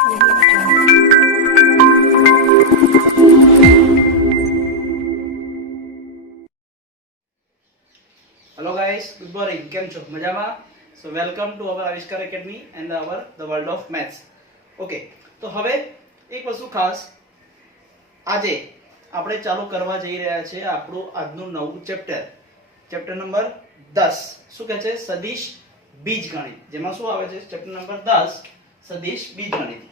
Hello guys, good morning. કેમ છો? મજામાં? So welcome to our આવિષ્કાર academy and the world of maths. Okay, તો હવે એક વસ્તુ ખાસ આજે આપણે ચાલુ કરવા જઈ રહ્યા છે આપણું આજનું નવું ચેપ્ટર નંબર 10. શું કહે છે? સદિશ બીજગણિત. જેમાં શું આવે છે? ચેપ્ટર નંબર 10 સદિશ બીજગણિત.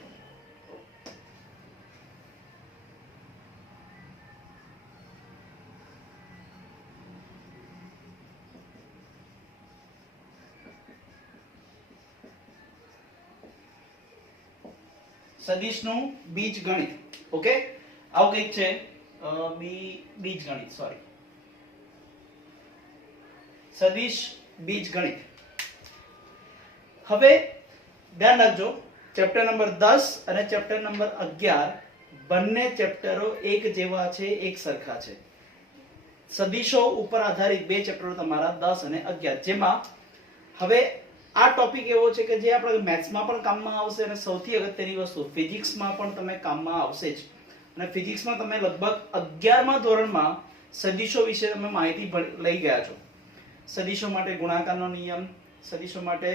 સદિશનું બીજગણિત. ઓકે, આવું કંઈક છે બીજગણિત, સોરી, સદિશ બીજગણિત. હવે ધ્યાન રાખજો, ચેપ્ટર નંબર 10 અને ચેપ્ટર નંબર 11 બંને ચેપ્ટરો એક જેવા છે, એક સરખા છે. સદિશો ઉપર આધારિત બે ચેપ્ટરો તમારા 10 અને 11, જેમાં હવે આ ટોપિક એવો છે કે જે આપણે મેથ્સમાં પણ કામમાં આવશે અને સૌથી અગત્યની વસ્તુ ફિઝિક્સમાં પણ તમે કામમાં આવશે જ. અને ફિઝિક્સમાં તમે લગભગ 11મા ધોરણમાં સદિશો વિશે તમે માહિતી લઈ ગયા છો. સદિશો માટે ગુણાકારનો નિયમ, સદિશો માટે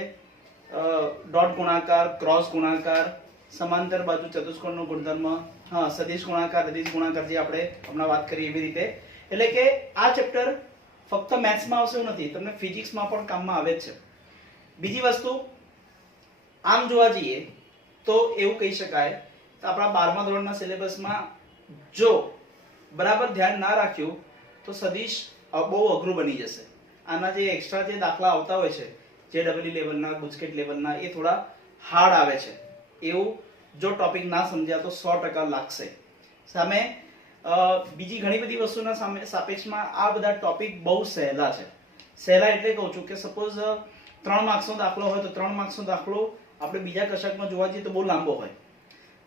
ડોટ ગુણાકાર, ક્રોસ ગુણાકાર, સમાંતર બાજુ ચતુષ્કોણનો ગુણધર્મ, હા, સદિશ ગુણાકાર, અદિશ ગુણાકાર, જે આપણે હમણાં વાત કરી એવી રીતે. એટલે કે આ ચેપ્ટર ફક્ત મેથ્સમાં આવશે એવું નથી, તમને ફિઝિક્સમાં પણ કામમાં આવે જ છે. બીજી વસ્તુ, આમ જોવા જઈએ તો એવું કહી શકાય કે આપણા 12મા ધોરણના સિલેબસમાં જો બરાબર ધ્યાન ના રાખ્યું તો સદિશ બહુ અઘરું બની જશે. આના જે એક્સ્ટ્રા જે દાખલા આવતા હોય છે, JEE લેવલના, ગુજકેટ લેવલના, એ થોડા હાર્ડ આવે છે. એવું જો ટોપિક ના સમજ્યા તો 100% લાગશે. સામે બીજી ઘણી બધી વસ્તુના સાપેક્ષમાં આ બધા ટોપિક બહુ સહેલા છે. સહેલા એટલે કહું છું કે સપોઝ 3 માર્ક્સનો દાખલો હોય તો 3 માર્ક્સનો દાખલો આપણે બીજા કશાકમાં જોવા જઈએ તો બહુ લાંબો હોય,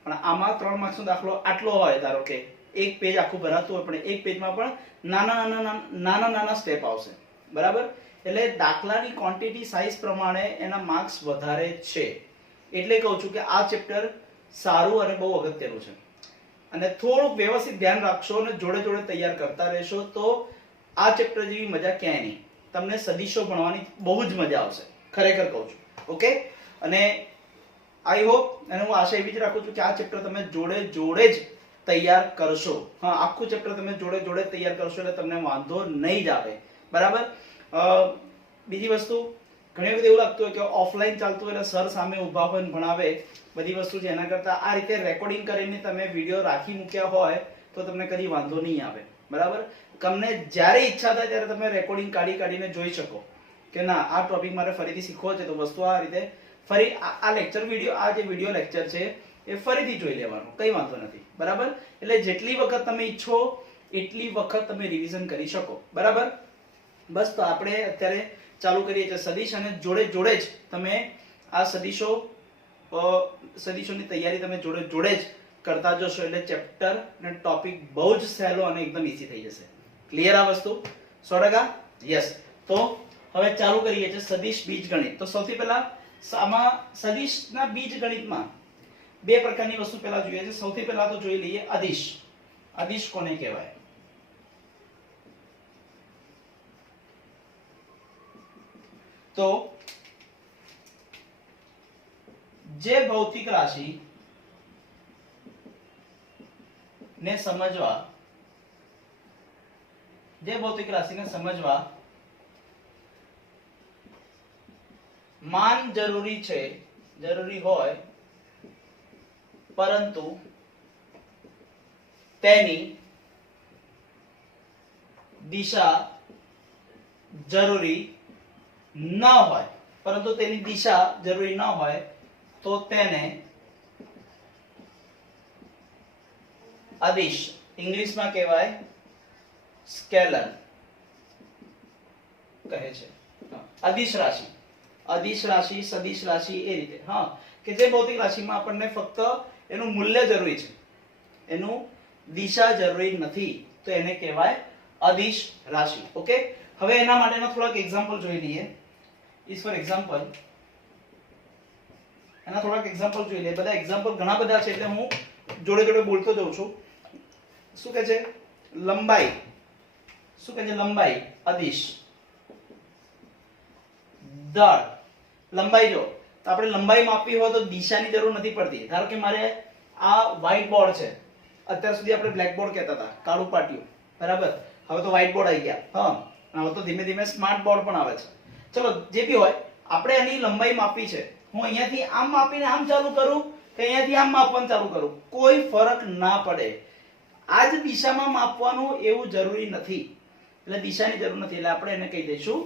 પણ આમાં 3 માર્ક્સનો દાખલો આટલો હોય, ધારો કે એક પેજ આખું ભરાતું હોય, પણ એક પેજમાં પણ નાના સ્ટેપ આવશે, બરાબર. એટલે દાખલાની ક્વોન્ટિટી સાઇઝ પ્રમાણે એના માર્ક્સ વધારે છે. એટલે કહું છું કે આ ચેપ્ટર સારું અને બહુ અગત્યનું છે. અને થોડુંક વ્યવસ્થિત ધ્યાન રાખશો અને જોડે જોડે તૈયાર કરતા રહેશો તો આ ચેપ્ટર જેવી મજા ક્યાંય નહીં. તમને સદિશો ભણવાની બહુ જ મજા આવશે, ખરેખર કહું છું. ઓકે, અને આઈ હોપ અને હું આશા એવી જ રાખું છું કે આ ચેપ્ટર તમે જોડે જોડે જ તૈયાર કરશો. હા, આખું ચેપ્ટર તમે જોડે જોડે તૈયાર કરશો એટલે તમને વાંધો નહીં જ આવે, બરાબર. બીજી વસ્તુ, ઘણી વખત એવું લાગતું હોય કે ઓફલાઈન ચાલતું હોય એટલે સર સામે ઊભા હોય ભણાવે બધી વસ્તુ છે, એના કરતા આ રીતે રેકોર્ડિંગ કરીને તમે વિડીયો રાખી મૂક્યા હોય તો તમને કદી વાંધો નહીં આવે, બરાબર. તમને જ્યારે ઈચ્છા થાય ત્યારે તમે રેકોર્ડિંગ કાઢીને જોઈ શકો કે ના, આ ટોપિક મારે ફરીથી શીખવો છે તો વસ્તુ આ રીતે ફરી આ લેક્ચર વિડીયો, આ જે વિડીયો લેક્ચર છે એ ફરીથી જોઈ લેવાનો, કંઈ વાંધો નથી, બરાબર. એટલે જેટલી વખત તમે ઈચ્છો એટલી વખત તમે રિવિઝન કરી શકો, બરાબર. બસ, તો આપણે અત્યારે ચાલુ કરીએ છીએ સદિશ, અને જોડે જોડે જ તમે આ સદિશોની તૈયારી તમે જોડે જોડે જ કરતા જશો એટલે ચેપ્ટર અને ટોપિક બહુ જ સહેલો અને એકદમ ઈઝી થઈ જશે. ક્લિયર આ વસ્તુ? 100%? યસ. તો હવે ચાલુ કરીએ છીએ સદિશ બીજગણિત. તો સૌથી પહેલા આમાં સદિશના બીજગણિતમાં બે પ્રકારની વસ્તુ પહેલા જોઈએ છે. સૌથી પહેલા તો જોઈ લઈએ અદિશ. અદિશ કોને કહેવાય? તો જે ભૌતિક રાશિ ને સમજવા માન જરૂરી હોય, પરંતુ તેની દિશા જરૂરી ન હોય, તો તેને અદિશ, ઇંગ્લિશમાં કહેવાય સ્કેલર કહે છે. અદિશ રાશિ, સદિશ રાશિ, એ રીતે. હા, કે જે ભૌતિક રાશિમાં આપણને ફક્ત એનું મૂલ્ય જરૂરી છે, એનું દિશા જરૂરી નથી, તો એને કહેવાય અદિશ રાશિ. ઓકે, હવે એના માટેના થોડાક એક્ઝામ્પલ જોઈ લઈએ. ઇઝ ફોર એક્ઝામ્પલ, એના થોડાક એક્ઝામ્પલ જોઈ લે. બધા એક્ઝામ્પલ ઘણા બધા છે એટલે હું જોડે જોડે બોલતો જઉં છું. શું કહે છે? લંબાઈ. શું કહે છે? લંબાઈ અદિશ. દળ. લંબાઈ જો તો આપણે લંબાઈ માપવી હોય તો દિશાની જરૂર નથી પડતી. ધારો કે મારે આ વ્હાઈટ બોર્ડ છે, અત્યાર સુધી આપણે બ્લેક બોર્ડ કહેતા હતા, કાળું પાટિયું, બરાબર. હવે તો વ્હાઈટ બોર્ડ આવી ગયા. હવે તો ધીમે ધીમે સ્માર્ટ બોર્ડ પણ આવે છે. ચલો જે બી હોય, આપણે એની લંબાઈ માપવી છે. હું અહીંયાથી આમ માપીને આમ ચાલુ કરું કે અહીંયાથી આમ માપવાનું ચાલુ કરું, કોઈ ફરક ના પડે. આ જ દિશામાં માપવાનું એવું જરૂરી નથી, એટલે દિશાની જરૂર નથી. એટલે આપણે એને કહી દઈશું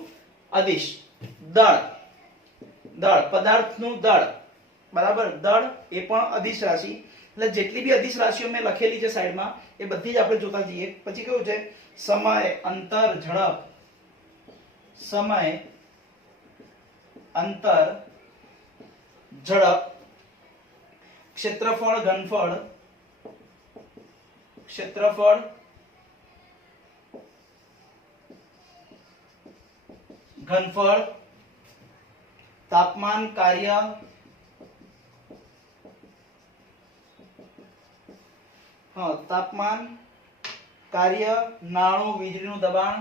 અદિશ. દળ. દળ પદાર્થનું દળ, બરાબર. દળ એ પણ અદિશ રાશિ. એટલે જેટલી બી અદિશ રાશિઓ મેં લખેલી છે સાઈડમાં, એ બધી જ આપણે જોતા જઈએ. પછી કેવું છે? સમય, અંતર, ઝડપ. સમય, અંતર, ઝડપ. ક્ષેત્રફળ, ઘનફળ. ક્ષેત્રફળ, ઘનફળ. તાપમાન, કાર્ય. તાપમાન, કાર્ય. નાણું, વીજળીનું દબાણ.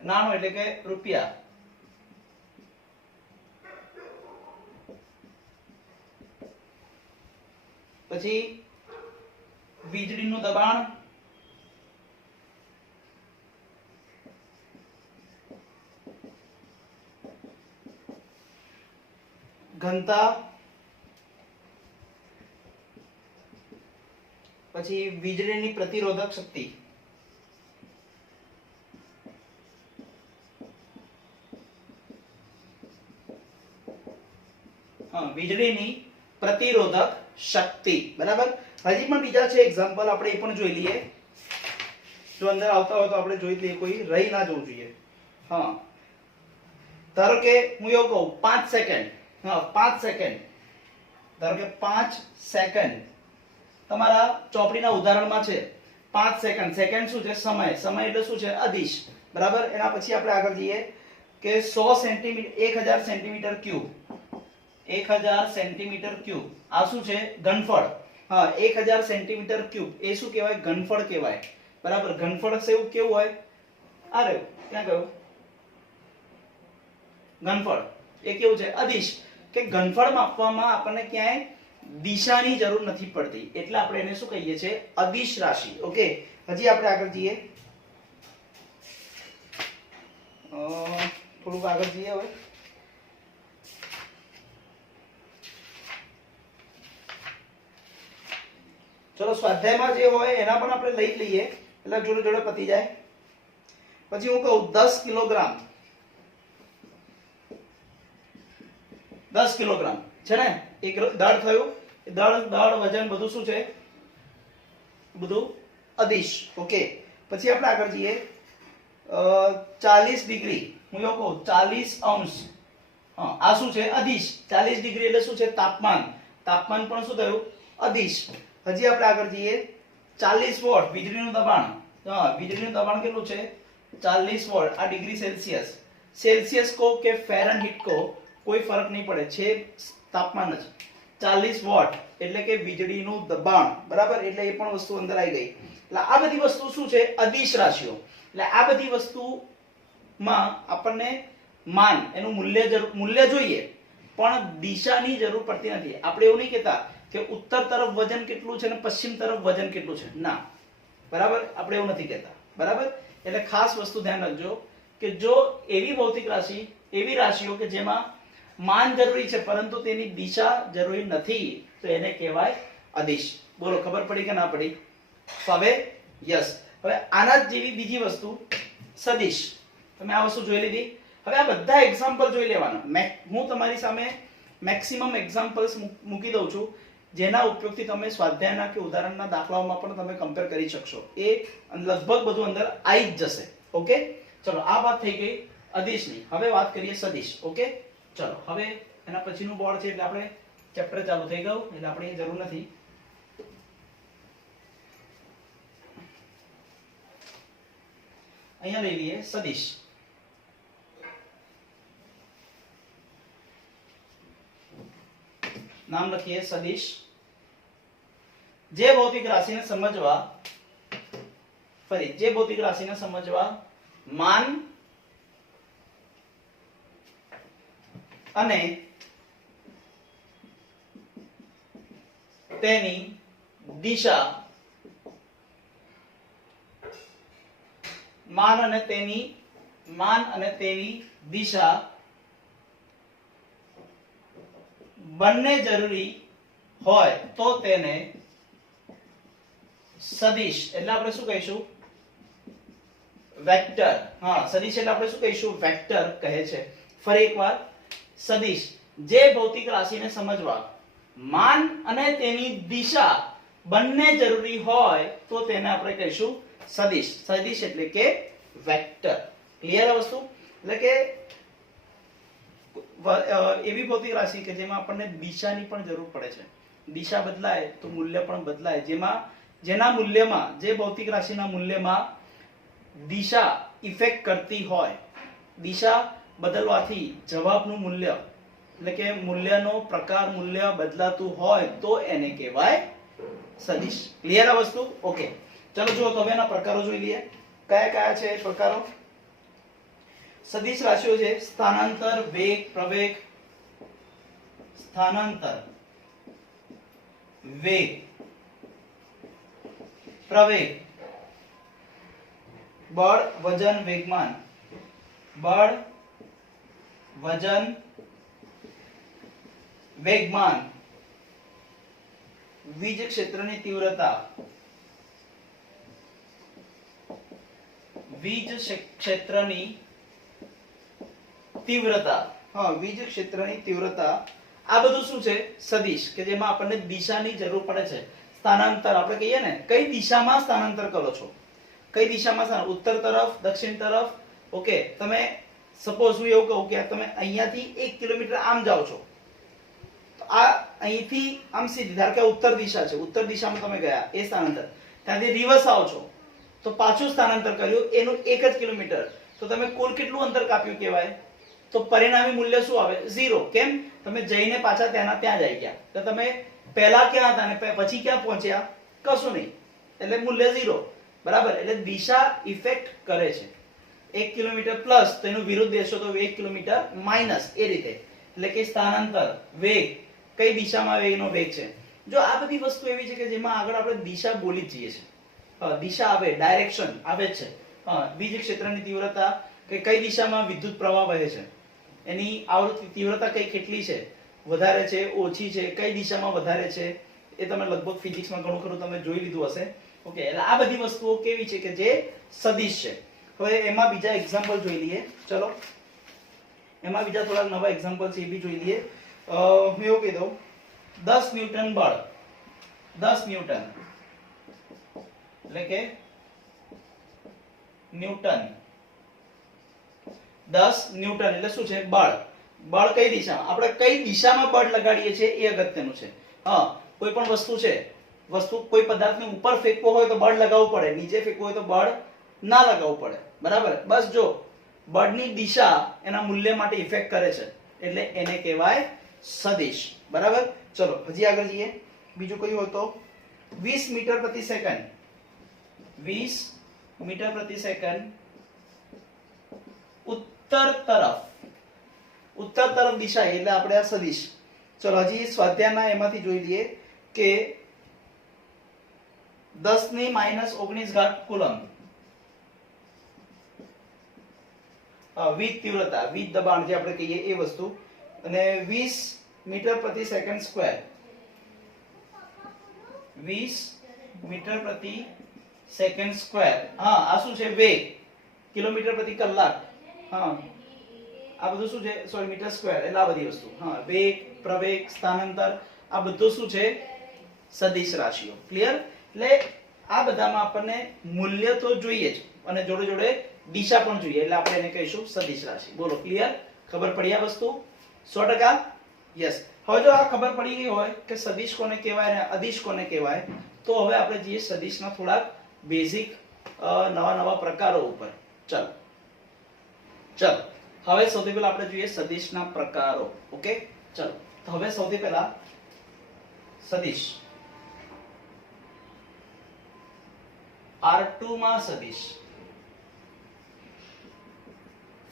નાણું એટલે કે રૂપિયા. પછી વીજળીનું દબાણ. ઘનતા. પછી વીજળીની પ્રતિરોધક શક્તિ. વીજળીની પ્રતિરોધક શક્તિ, બરાબર. હજી પણ બીજા છે એક્ઝામ્પલ, આપણે એ પણ જોઈ લઈએ. જો અંદર આવતા હોય તો આપણે જોઈ લઈએ, કોઈ રહી ના જવું જોઈએ. ધારો કે હું એવું કહું 5 સેકન્ડ. 5 સેકન્ડ. ધારો કે 5 સેકન્ડ તમારા ચોપડીના ઉદાહરણમાં છે 5 સેકન્ડ. સેકન્ડ શું છે? સમય. સમય એટલે શું છે? અદિશ, બરાબર. એના પછી આપણે આગળ જઈએ કે 100 centimetre, 1000 centimetre cube. 1000 centimetre cube. આ શું છે? ઘનફળ. 1000 સેન્ટીમીટર ક્યુબ એ શું કહેવાય? ઘનફળ કહેવાય, બરાબર. ઘનફળ એવું કેવું હોય? આ રહ્યું, ક્યાં ગયું? ઘનફળ એ કેવું છે? અદિશ. કે ઘનફળ માપવામાં આપણને ક્યાંય દિશાની જરૂર નથી પડતી, એટલે આપણે એને શું કહીએ છીએ? અદિશ રાશિ. ઓકે, હજી આપણે આગળ જઈએ. થોડુંક આગળ જઈએ હવે. ચલો સ્વાધ્યાયમાં જે હોય એના પણ આપણે લઈ લઈએ, એટલે જોડે જોડે પતી જાય. પછી હું કહું 10 કિલોગ્રામ. 10 કિલોગ્રામ છે ને, એક દળ થયું. દળ વજન બધું શું છે? બધું અદિશ. ઓકે, પછી આપણે આગળ જઈએ. 40 ડિગ્રી. હું એવું કહું 40 અંશ. આ શું છે? અદિશ. 40 ડિગ્રી એટલે શું છે? તાપમાન. તાપમાન પણ શું થયું? અદિશ. હજી આપણે આગળ જઈએ. 40 વોટ વીજળીનું દબાણ. વીજળીનું દબાણ કેટલું છે? 40 વોટ. આ ડિગ્રી સેલ્સિયસ. સેલ્સિયસ કો કે ફેરનહીટ કો કોઈ ફરક નહીં પડે, છે તાપમાન જ. 40 વોટ એટલે કે વીજળીનું દબાણ, બરાબર. એટલે એ પણ વસ્તુ અંદર આવી ગઈ. એટલે આ બધી વસ્તુ શું છે? અદિશ રાશિઓ. એટલે આ બધી વસ્તુમાં આપણને માન, એનું મૂલ્ય જોઈએ, પણ દિશાની જરૂર પડતી નથી. આપણે એવું નહીં કહેતા કે ઉત્તર તરફ વજન કેટલું છે અને પશ્ચિમ તરફ વજન કેટલું છે, ના, બરાબર. આપણે એવું નથી કહેતા, બરાબર. એટલે ખાસ વસ્તુ ધ્યાન રાખજો કે જો એવી ભૌતિક રાશિ, એવી રાશિઓ કે જેમાં માન જરૂરી છે પરંતુ તેની દિશા જરૂરી નથી, તો એને કહેવાય અદિશ. બોલો, ખબર પડી કે ના પડી? તો હવે યસ. હવે આના જ જેવી બીજી વસ્તુ સદિશ. તમે આ વસ્તુ જોઈ લીધી. હવે આ બધા એક્ઝામ્પલ જોઈ લેવાના. હું તમારી સામે મેક્સિમમ એક્ઝામ્પલ્સ મૂકી દઉં છું, જેના ઉપયોગથી તમે સ્વાધ્યાયના કે ઉદાહરણના દાખલાઓમાં પણ તમે કમ્પેર કરી શકશો. એ લગભગ બધું અંદર આવી જ જશે. ઓકે, ચલો આ વાત થઈ ગઈ અદિશની. હવે વાત કરીએ સદિશ. ઓકે, ચલો હવે એના પછીનું બોર્ડ છે એટલે આપણે ચેપ્ટર ચાલુ થઈ ગયું, એટલે આપણે જરૂર નથી. અહીંયા લઈ લઈએ સદિશ. નામ લખીએ સદિશ. જે ભૌતિક રાશિને સમજવા, ફરી જે ભૌતિક રાશિને સમજવા માન અને તેની દિશા, માન અને તેની દિશા બંને જરૂરી હોય તો તેને સદિશ એટલે આપણે શું કહીશું? વેક્ટર. હા, સદિશ એટલે આપણે શું કહીશું? વેક્ટર કહે છે. ફરી એકવાર, સદિશ જે ભૌતિક રાશિને સમજવા માન અને તેની દિશા બંને જરૂરી હોય તો તેને આપણે કહીશું સદિશ. સદિશ એટલે કે વેક્ટર. ક્લિયર આ વસ્તુ? એટલે કે એવી ભૌતિક રાશિ કે જેમાં આપણને દિશાની પણ જરૂર પડે છે. દિશા બદલાય તો મૂલ્ય પણ બદલાય. જેના મૂલ્યમાં, જે ભૌતિક રાશિના મૂલ્યમાં દિશા ઇફેક્ટ કરતી હોય, દિશા બદલવાથી જવાબનું મૂલ્ય એટલે કે મૂલ્યનો પ્રકાર, મૂલ્ય બદલાતું હોય તો એને કહેવાય સદિશ. ક્લિયર આ વસ્તુ? ઓકે, ચલો જુઓ તો હવે એના પ્રકારો જોઈ લઈએ. કયા કયા છે પ્રકારો? સદિશ રાશિઓ છે સ્થાનાંતર, વેગ, પ્રવેગ. સ્થાનાંતર, વેગ, પ્રવેગ. બળ, વજન, વેગમાન. બળ, વજન, વેગમાન. વીજ ક્ષેત્રની તીવ્રતા. વીજ ક્ષેત્રની તીવ્રતા. હા, વીજ ક્ષેત્રની તીવ્રતા. આ બધું શું છે? સદિશ, કે જેમાં આપણને દિશાની જરૂર પડે છે. સ્થાનાંતર આપણે કહીએ ને, કઈ દિશામાં સ્થાનાંતર કરો છો? કઈ દિશામાં? ઉત્તર તરફ, દક્ષિણ તરફ. ઓકે, તમે સપોઝ હું એવું કહું કે તમે અહીંયાથી 1 કિલોમીટર આમ જાઓ છો, તો આ અહીંથી આમ સીધી, ધારો કે ઉત્તર દિશા છે, ઉત્તર દિશામાં તમે ગયા, એ સ્થાનાંતર. ત્યાંથી રિવર્સ આવો છો તો પાછું સ્થાનાંતર કર્યું, એનું 1 જ કિલોમીટર, તો તમે કુલ કેટલું અંતર કાપ્યું કહેવાય? તો પરિણામી મૂલ્ય શું આવે? 0. કેમ? તમે જઈને પાછા ત્યાં જ આવી ગયા. તો તમે પહેલા ક્યાં હતા અને પછી ક્યાં પહોંચ્યા? કશું નહીં, એટલે મૂલ્ય 0. બરાબર? એટલે દિશા ઇફેક્ટ કરે છે. 1 કિલોમીટર પ્લસ તો એનું વિરુદ્ધ દેશો તો 1 કિલોમીટર માઇનસ, એ રીતે. એટલે કે સ્થાનાંતર, વેગ, કઈ દિશામાં વેગનો વેગ છે. જો આ બધી વસ્તુ એવી છે કે જેમાં આગળ આપણે દિશા બોલી જ જઈએ છીએ. દિશા આવે, ડાયરેક્શન આવે છે. વીજ ક્ષેત્રની તીવ્રતા, કે કઈ દિશામાં વિદ્યુત પ્રવાહ વહે છે, એની આવૃત્તિ, તીવ્રતા કઈ કેટલી છે, વધારે છે, ઓછી છે, કઈ દિશામાં વધારે છે, એ તમે લગભગ ફિઝિક્સમાં ઘણું ખરું તમે જોઈ લીધું હશે. ઓકે, એટલે આ બધી વસ્તુઓ કેવી છે કે જે સદિશ છે. હવે એમાં બીજા એક્ઝામ્પલ જોઈ લઈએ. ચલો, એમાં બીજા થોડા નવા એક્ઝામ્પલ છે, એ બી જોઈ લઈએ. હું એવું કહી દઉં, 10 ન્યૂટન બળ. 10 ન્યૂટન એટલે કે ન્યૂટન. 10 ન્યૂટન એટલે શું છે? બળ. બળ કઈ દિશામાં? આપણે કઈ દિશામાં બળ લગાડીએ છીએ એ અગત્યનું છે. કોઈ પણ વસ્તુ છે, કોઈ પદાર્થને ઉપર ફેંકવો હોય તો બળ લગાવવું પડે, નીચે ફેંકવો હોય તો બળ ના લગાવવું પડે. બરાબર? બસ જો બળની દિશા એના મૂલ્ય માટે ઇફેક્ટ કરે છે એટલે એને કહેવાય સદિશ. બરાબર? ચલો હજી આગળ જઈએ. બીજું કયું હતો? 20 મીટર પ્રતિ સેકન્ડ. 20 મીટર પ્રતિ સેકન્ડ ઉત્તર તરફ દિશા, એટલે આપણે આ સદિશ. ચલો હજી સ્વાધ્યાયના એમાંથી જોઈ લઈએ કે 10⁻⁹ કુલમ વીજ તીવ્રતા, વીજ દબાણ જે આપણે કહીએ એ વસ્તુ, અને 20 મીટર પ્રતિ સેકન્ડ સ્ક્વેર. 20 મીટર પ્રતિ સેકન્ડ સ્ક્વેર. આ શું છે? વેગ. કિલોમીટર પ્રતિ કલાક. આ બધું શું છે? સોરી, મીટર સ્ક્વેર એટલે આ બધી વસ્તુ. વેગ, પ્રવેગ, સ્થાનાંતર, આ બધું શું છે? સદિશ રાશિઓ. ક્લિયર? એટલે આ બધામાં આપણને મૂલ્ય તો જોઈએ જ અને જોડે જોડે દિશા પણ જોઈએ, એટલે આપણે એને કહીશું સદિશ રાશિ. બોલો, ક્લિયર? ખબર પડી આ વસ્તુ? 100%? યસ. હવે જો આ ખબર પડી ગઈ હોય કે સદિશ કોને કહેવાય અને અદિશ કોને કહેવાય, તો હવે આપણે જઈએ સદિશના થોડાક બેઝિક નવા પ્રકારો ઉપર. ચલો હવે સૌથી પહેલા આપણે જોઈએ સદિશના પ્રકારો. ઓકે, ચલો. તો હવે સૌથી પહેલા સદિશ R2 માં સદિશ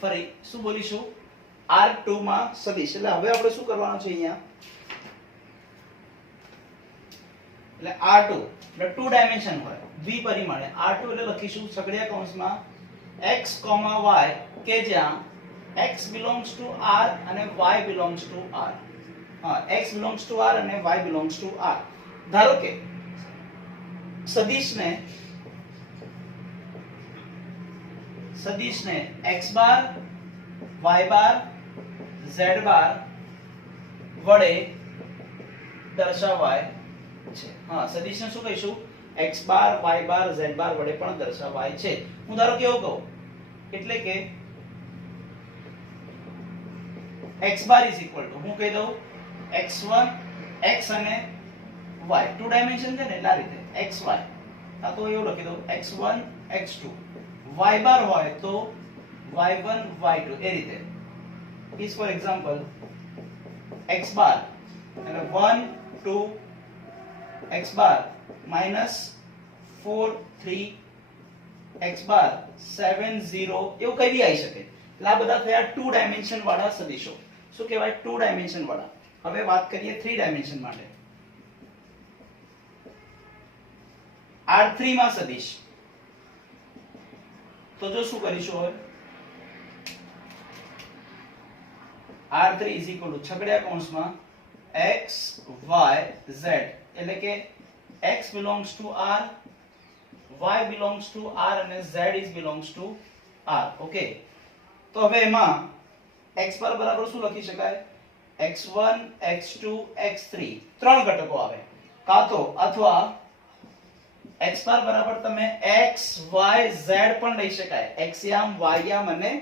ફરી શું બોલીશું R2 માં સદિશ એટલે હવે આપણે શું કરવાનું છે અહીંયા એટલે R2 એટલે ટુ ડાયમેન્શન હોય દ્વિપરિમાણે R2 એટલે લખીશું છગડીયા કૌંસમાં x, y કે જ્યાં x belongs to R અને y belongs to R. હા x belongs to R અને y belongs to R. ધારો કે સદિશને x બાર y બાર z બાર વડે દર્શાવાય છે. હા સદિશને શું કહીશું x બાર y બાર z બાર વડે પણ દર્શાવાય છે. હું ધારો કેવું કહું એટલે કે x bar is equal to હું કહી દઉં x1 x અને y ટુ ડાયમેન્શન છે ને એટલે આ રીતે xy આ તો એવું લખી દઉં x1 x2 y બાર હોય તો y1 y2 એ રીતે is for example x બાર એટલે 1 2 x બાર minus 4 3 x બાર 7 0 એવું કઈ બી આવી શકે. એટલે આ બધા થયા ટુ ડાયમેન્શન વાળા સદિશો. શું કહેવાય ટુ ડાયમેન્શન વાળા. હવે વાત કરીએ 3 ડાયમેન્શન માટે. R3 માં સદિશ તો જો શું કરીશું હવે R3 is equal to છગડીયા કૌંસમાં x y z એટલે કે x belongs to R y belongs to R અને z is belongs to R. Okay તો હવે એમાં x પર બરાબર શું લખી શકાય x1 x2 x3 ત્રણ ઘટકો આવે કાં તો અથવા x બાર બરાબર તમે x y z પણ લઈ શકાય x યામ y યામ અને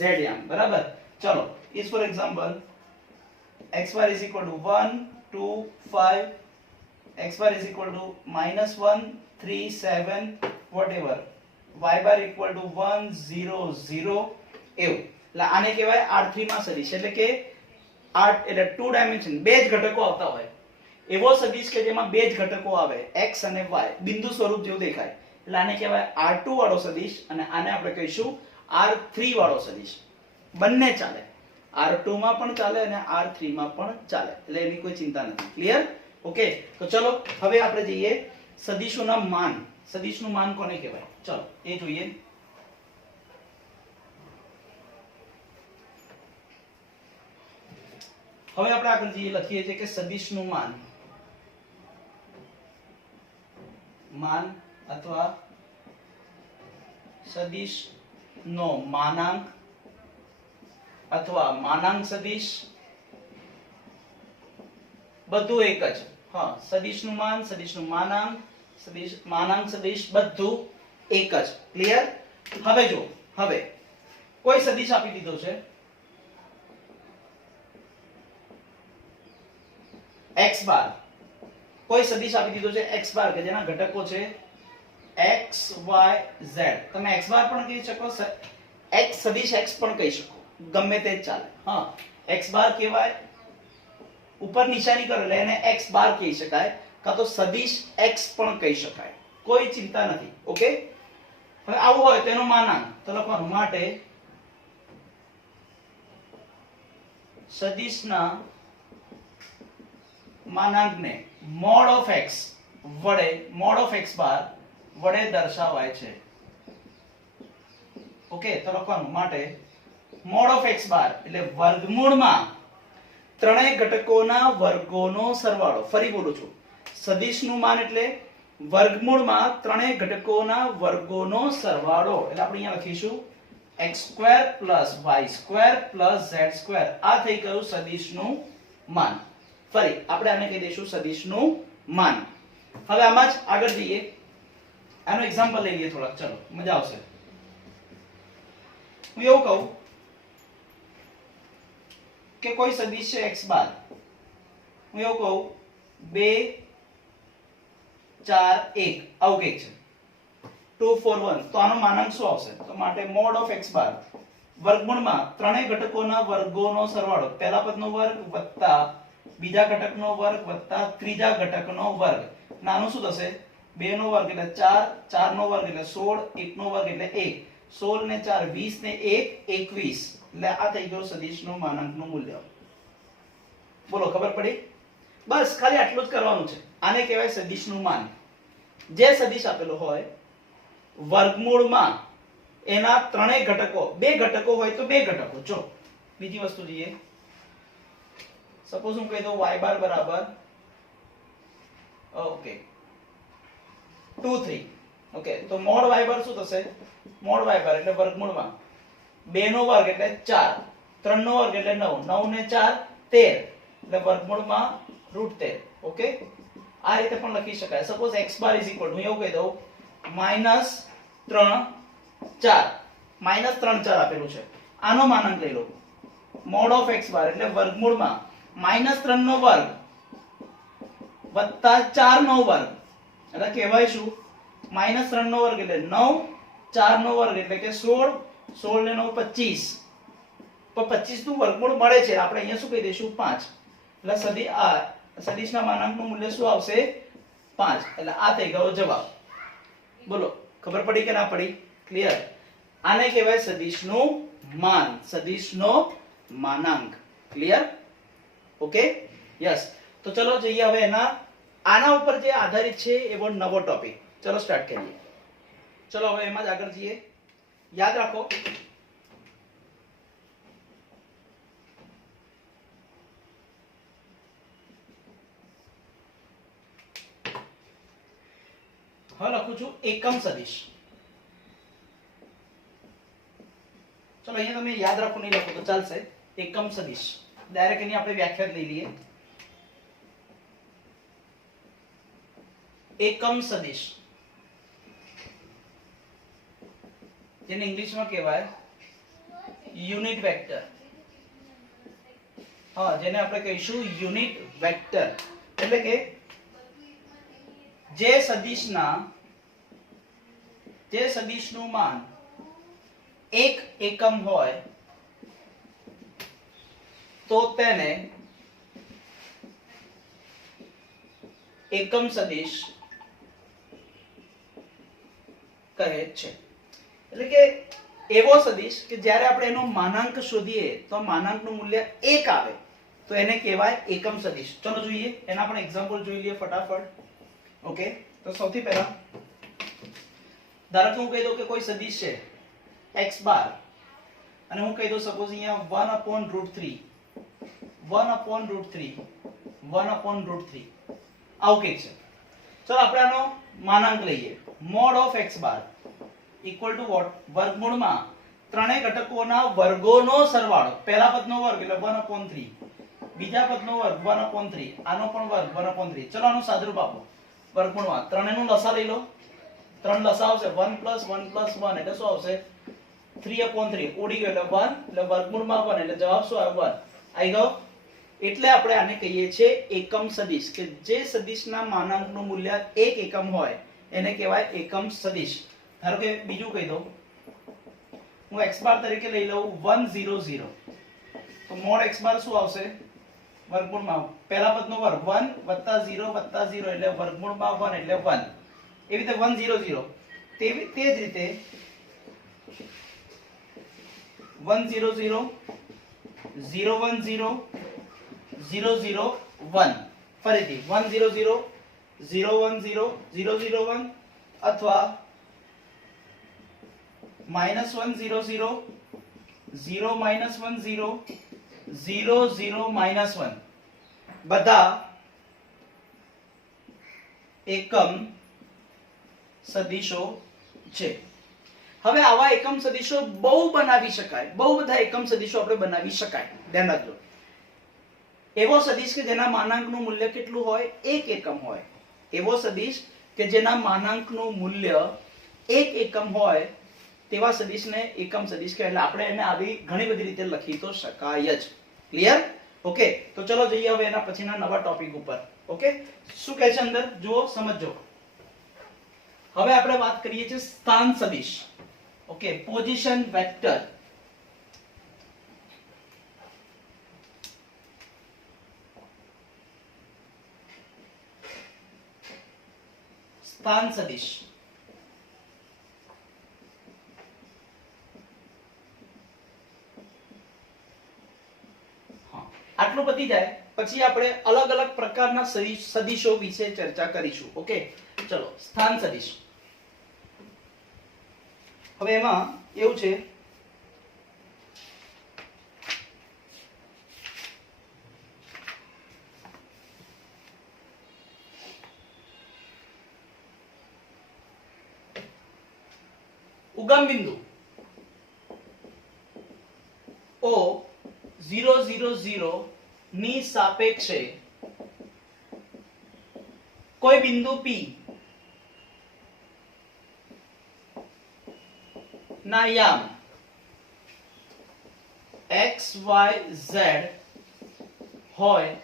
z યામ બરાબર. ચલો is for example x bar is equal to 1 2 5 x bar is equal to -1 3 7 whatever y bar equal to 1 0 0 એવું. એટલે આને કહેવાય R3 માં સદિશ એટલે કે એટલે ટુ ડાયમેન્શન બે જ ઘટકો આવતા હોય એવો સદિશ કે જેમાં બે જ ઘટકો આવે x અને y બિંદુ સ્વરૂપ જેવું દેખાય એટલે આને કહેવાય R2 વાળો સદિશ અને આને આપણે કહીશું R3 વાળો સદિશ. બંને ચાલે R2 માં પણ ચાલે અને R3 માં પણ ચાલે એટલે એની કોઈ ચિંતા નથી. ક્લિયર? ઓકે તો ચલો હવે આપણે જઈએ સદિશોના માન. સદિશનું માન કોને કહેવાય ચલો એ જોઈએ. હવે આપણે આગળ જઈએ લખીએ છીએ કે સદિશનું માન અથવા સદિશનો માનાંક અથવા માનાંક સદિશ બધું એક જ. હા સદિશનું માન સદિશનું માનાંક સદિશ બધું એક જ. ક્લિયર? હવે જો હવે કોઈ સદિશ આપી દીધો છે x બાર કોઈ સદિશ આપી દીધો છે x બાર કે જેના ઘટકો છે x y z. તમે x બાર પણ કહી શકો x સદિશ x પણ કહી શકો ગમે તે ચાલે. હા x બાર કહેવાય ઉપર નિશાની કરો એટલે એને x બાર કહી શકાય કાં તો સદિશ x પણ કહી શકાય કોઈ ચિંતા નથી. ઓકે હવે આવું હોય તો એનો માનાંક તો લખવાનું માટે સદિશના માનાંકને mod of x બાર વડે દર્શાવાય છે. ઓકે તો લખવાનું માટે mod of x બાર એટલે વર્ગમૂળમાં ત્રણેય ઘટકોના વર્ગોનો સરવાળો. ફરી બોલું છું સદિશનું માન એટલે વર્ગમૂળમાં ત્રણેય ઘટકોના વર્ગોનો સરવાળો. એટલે આપણે અહીંયા લખીશું x² + y² + z². આ થઈ ગયું સદિશનું માન. ફરી આપણે આને કહી દઈશું સદિશનું માન. હવે આમાં જ આગળ જઈએ આનો એક્ઝામ્પલ લઈ લઈએ થોડાક. ચલો મજા આવશે. હું એવું કહું કે કોઈ સદિશ છે x બાર. હું એવું કહું 2 4 1 આવું કંઈક છે 2 4 1 તો આનો માનાંક શું આવશે તો માટે mod of x બાર વર્ગમૂળમાં ત્રણેય ઘટકોના વર્ગોનો સરવાળો પહેલા પદનો વર્ગ વત્તા બીજા ઘટકનો વર્ગ વત્તા ત્રીજા ઘટકનો વર્ગ નાનું શું થશે 2 નો વર્ગ એટલે 4 4 નો વર્ગ એટલે 16 1 નો વર્ગ એટલે 1 16 ને 4 20 ને 1 21 એટલે આ થઈ ગયો સદિશનું માનાંકનું મૂલ્ય બોલો ખબર પડી બસ ખાલી આટલું જ કરવાનું છે આને કહેવાય સદિશનું માન જે સદિશ આપેલો હોય વર્ગમૂળમાં એના ત્રણેય ઘટકો બે ઘટકો હોય તો બે ઘટકો જો બીજી વસ્તુ જોઈએ સપોઝ હું કહી દઉં y બાર બરાબર ઓકે 2 3 ઓકે તો મોડ y બાર શું થશે મોડ y બાર એટલે વર્ગમૂળમાં 2 નો વર્ગ એટલે 4 3 નો વર્ગ એટલે 9 9 ને 4 13 એટલે વર્ગમૂળમાં √13 ઓકે આ રીતે પણ લખી શકાય suppose x bar is equal હું એવું કહી દઉં -3 4 -3 4 આપેલું છે આનો માનાંક લઈ લો મોડ ઓફ x બાર એટલે વર્ગમૂળમાં -3 નો વર્ગ વત્તા 4 નો વર્ગ એટલે કહેવાય શું -3 નો વર્ગ એટલે 9 4 નો વર્ગ એટલે કે 16 16 ને 9 25 પણ 25 નું વર્ગમૂળ મળે છે આપણે અહીંયા શું કહી દઈશું 5 એટલે સદિશના માનાંકનું મૂલ્ય શું આવશે 5 એટલે આ થઈ ગયો જવાબ બોલો ખબર પડી કે ના પડી ક્લિયર આને કહેવાય સદિશનું માન સદિશનો માનાંક ક્લિયર ઓકે યસ તો ચલો જોઈએ હવે આના ઉપર જે આધારિત છે એવો નવો ટોપિક ચલો સ્ટાર્ટ કરીએ ચલો હવે એમાં જ આગળ જઈએ યાદ રાખો હવે લખું છું એકમ સદિશ ચલો અહીંયા તમે યાદ રાખો નહીં લખો તો ચાલશે એકમ સદિશ ડાયરેક્ટ એની આપણે વ્યાખ્યા લઈ લઈએ એકમ સદિશ જેને ઇંગ્લિશમાં કહેવાય યુનિટ વેક્ટર હા જેને આપણે કહીશું યુનિટ વેક્ટર એટલે કે જે સદિશનું માન એક એકમ હોય તો તેને એકમ સદિશ કહે છે એટલે કે એવો સદિશ કે જ્યારે આપણે એનો માનાંક શોધીએ તો માનાંકનું મૂલ્ય 1 આવે તો એને કહેવાય એકમ સદિશ ચલો જોઈએ એના પણ એક્ઝામ્પલ જોઈ લઈએ ફટાફટ ઓકે તો સૌથી પહેલા ધારો કે હું કહી દઉં કે કોઈ સદિશ છે x બાર અને હું કહી દઉં સપોઝ અહીંયા 1/√3 1/√3 1/√3 આવું કંઈક છે ચલો આપણે આનો માનાંક લઈએ mod of x bar equal to what વર્ગમૂળમાં ત્રણેય ઘટકોના વર્ગોનો સરવાળો પહેલા પદનો વર્ગ એટલે 1/3 બીજા પદનો વર્ગ 1/3 આનો પણ વર્ગ 1/3 ચલો આનું સાદુરૂપ આપો વર્ગમૂળમાં ત્રણેયનું લસા લઈ લો ત્રણ લસા આવશે 1 + 1 + 1 એટલે શું આવશે 3/3 ઉડી ગયો એટલે 1 એટલે વર્ગમૂળમાં 1 એટલે જવાબ શું આવ્યો 1 આવી ગયો એટલે આપણે આને કહીએ છીએ એકમ સદિશ કે જે સદિશના માનાંકનું મૂલ્ય 1 એકમ હોય એને કહેવાય એકમ સદિશ ધારો કે બીજું કહી દઉં હું x બાર તરીકે લઈ લઉં 100 તો મોડ x બાર શું આવશે વર્ગમૂળમાં પહેલા પદનો વર્ગ 1 + 0 + 0 એટલે વર્ગમૂળમાં 1 એટલે 1 એવી રીતે 100 તે જ રીતે 100 010 001 ફરીથી 100 010 001 અથવા -100 0 -10 00 -1 બધા એકમ સદિશો છે હવે આવા એકમ સદિશો બહુ બનાવી શકાય બહુ બધા એકમ સદિશો આપણે બનાવી શકાય ધ્યાન રાખજો એવો સદિશ કે જેના માનાંકનું મૂલ્ય કેટલું હોય 1 એકમ હોય એવો સદિશ કે જેના માનાંકનું મૂલ્ય 1 એકમ હોય તેવા સદિશને એકમ સદિશ કહે એટલે આપણે એને આવી ઘણી બધી રીતે લખી તો શકાય જ ક્લિયર ઓકે તો ચલો જઈએ હવે એના પછીના નવા ટોપિક ઉપર ઓકે શું કહે છે અંદર જુઓ સમજો હવે આપણે વાત કરીએ છીએ સ્થાન સદિશ ઓકે પોઝિશન વેક્ટર સ્થાન સદિશ. આટલું પતી જાય પછી આપણે અલગ અલગ પ્રકારના સદિશો વિશે ચર્ચા કરીશું. ઓકે, ચલો સ્થાન સદિશ. હવે એમાં એવું છે ઉગમ બિંદુ O 0 0 0 ની સાપેક્ષે કોઈ બિંદુ P ના યામ x y z હોય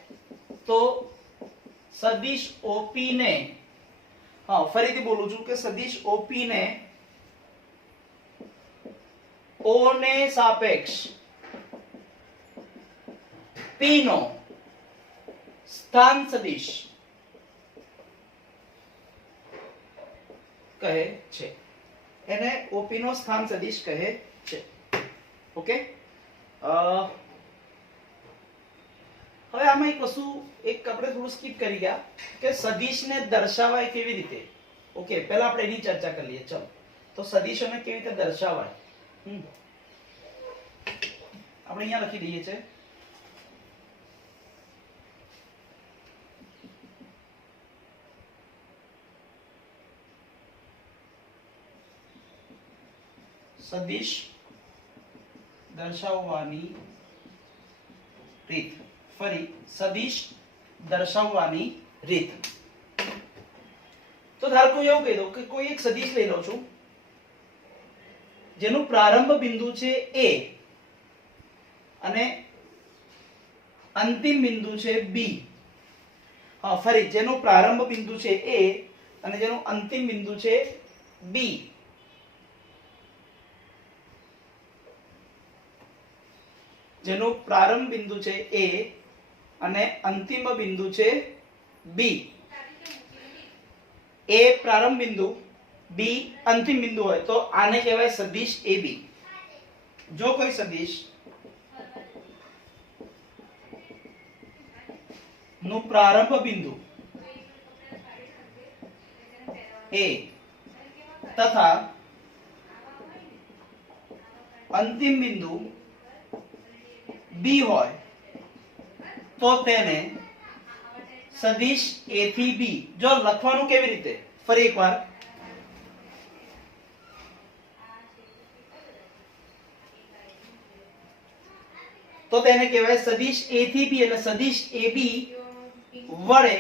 તો સદિશ OP ને, ફરીથી બોલું છું કે સદિશ OP ને O ને સાપેક્ષ P નો સ્થાન સદિશ કહે છે. એને OP નો સ્થાન સદિશ કહે છે. ઓકે, હવે આમાં એક વસ્તુ આપણે થોડું સ્કીપ કરી ગયા કે સદિશને દર્શાવાય કેવી રીતે. ઓકે, પહેલા આપણે એની ચર્ચા કરી લઈએ. ચલો, તો સદિશોને કેવી રીતે દર્શાવાય આપણે અહીંયા લખી દઈએ છે. સદિશ દર્શાવવાની રીત. ફરી સદિશ દર્શાવવાની રીત. તો ધારો કે એવું કહી દઉં કે કોઈ એક સદિશ લઈ લઉં છું જેનું પ્રારંભ બિંદુ છે A અને અંતિમ બિંદુ છે B. ફરી જેનું પ્રારંભ બિંદુ છે A અને જેનું અંતિમ બિંદુ છે B. જેનું પ્રારંભ બિંદુ છે A અને અંતિમ બિંદુ છે B. A પ્રારંભ બિંદુ, B અંતિમ બિંદુ હોય તો આને કહેવાય સદિશ AB. જો કોઈ સદિશ નું પ્રારંભ બિંદુ A તથા અંતિમ બિંદુ B હોય તો તેને સદિશ A થી B. જો લખવાનું કેવી રીતે, ફરી એકવાર, તો તેને કહેવાય સદિશ A થી B. એટલે સદિશ AB વડે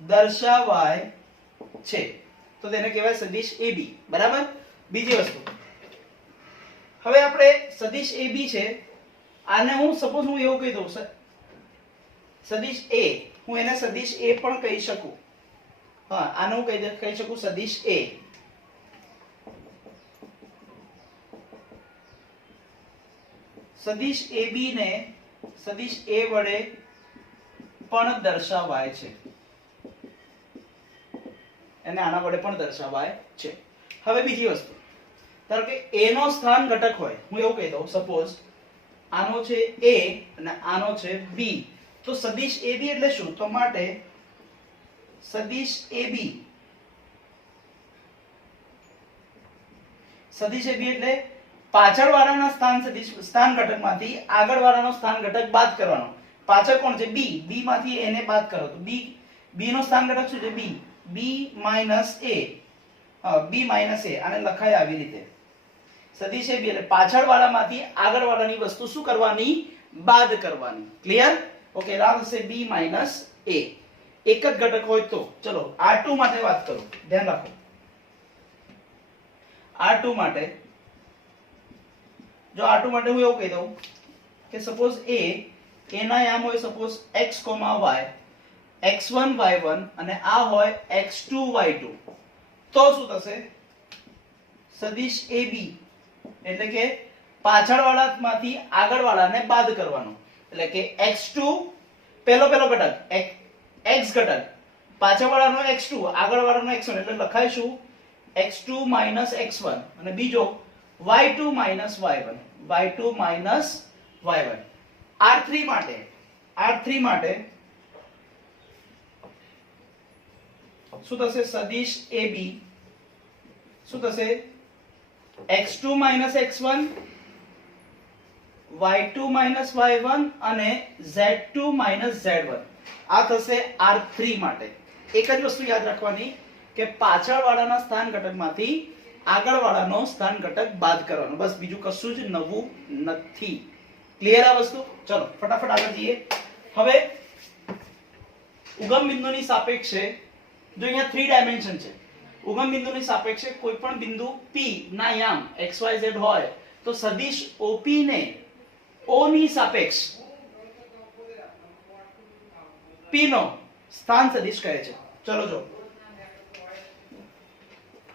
દર્શાવાય છે તો તેને કહેવાય સદિશ AB. બરાબર. બીજી વસ્તુ, હવે આપણે સદિશ AB છે, આને હું સપોઝ હું એવું કહી દઉં સદિશ A, હું એને સદિશ A પણ કહી શકું. આને હું કહી શકું સદિશ A. સદિશ AB ને સદિશ A વડે પણ દર્શાવાય છે. એને આના વડે પણ દર્શાવાય છે. હવે બીજી વસ્તુ, ધારો કે A નો સ્થાન ઘટક હોય, હું એવું કહી દઉં સપોઝ આનો છે A અને આનો છે B. તો સદિશ AB એટલે શું? તો માટે સદિશ AB એટલે પાછળ વાળાના સ્થાન ઘટકમાંથી આગળ વાળાનો સ્થાન ઘટક બાદ કરવાનો. પાછળ કોણ છે? B. B માંથી A ને બાદ કરો તો B નો સ્થાન ઘટક શું છે? B. B minus A. B minus A. આને લખાય આવી રીતે સદિશ AB એટલે પાછળ વાળામાંથી આગળ વાળાની વસ્તુ શું કરવાની? બાદ કરવાની. ક્લિયર? ઓકે, આ થશે B minus A. એક જ ઘટક હોય તો. ચલો R2 માટે વાત કરું, ધ્યાન રાખો. R2 માટે જો R2 માટે હું એવું કહી દઉં કે સપોઝ A ના યામ હોય suppose x, y, x1 y1 અને આ હોય x2 y2 તો શું થશે? સદિશ AB એટલે કે પાછળ વાળામાંથી આગળ વાળાને બાદ કરવાનો. એટલે કે x2 પહેલો ઘટક x ઘટક પાછળવાળાનો x2 આગળવાળાનો x1 એટલે લખાઈશું x2 x1 અને બીજો y2 y1 y2 y1 r3 માટે શું થશે સદિશ AB શું થશે x2 x1 y2 y1 અને z2 z1 આ થશે r3 માટે એક જ વસ્તુ યાદ રાખવાની કે પાછળવાળાના સ્થાન ઘટકમાંથી આગળવાળાનો સ્થાન ઘટક બાદ કરવાનો બસ બીજું કશું જ નવું નથી ક્લિયર આ વસ્તુ ચલો ફટાફટ આગળ જઈએ હવે ઉગમ બિંદુની સાપેક્ષે જો અહીંયા 3 ડાયમેન્શન છે ઉગમ બિંદુની સાપેક્ષે કોઈ પણ બિંદુ P ના યામ xyz હોય તો સદિશ OP ને O ની સાપેક્ષ P નો સ્થાન સદિશ કહે છે ચલો જો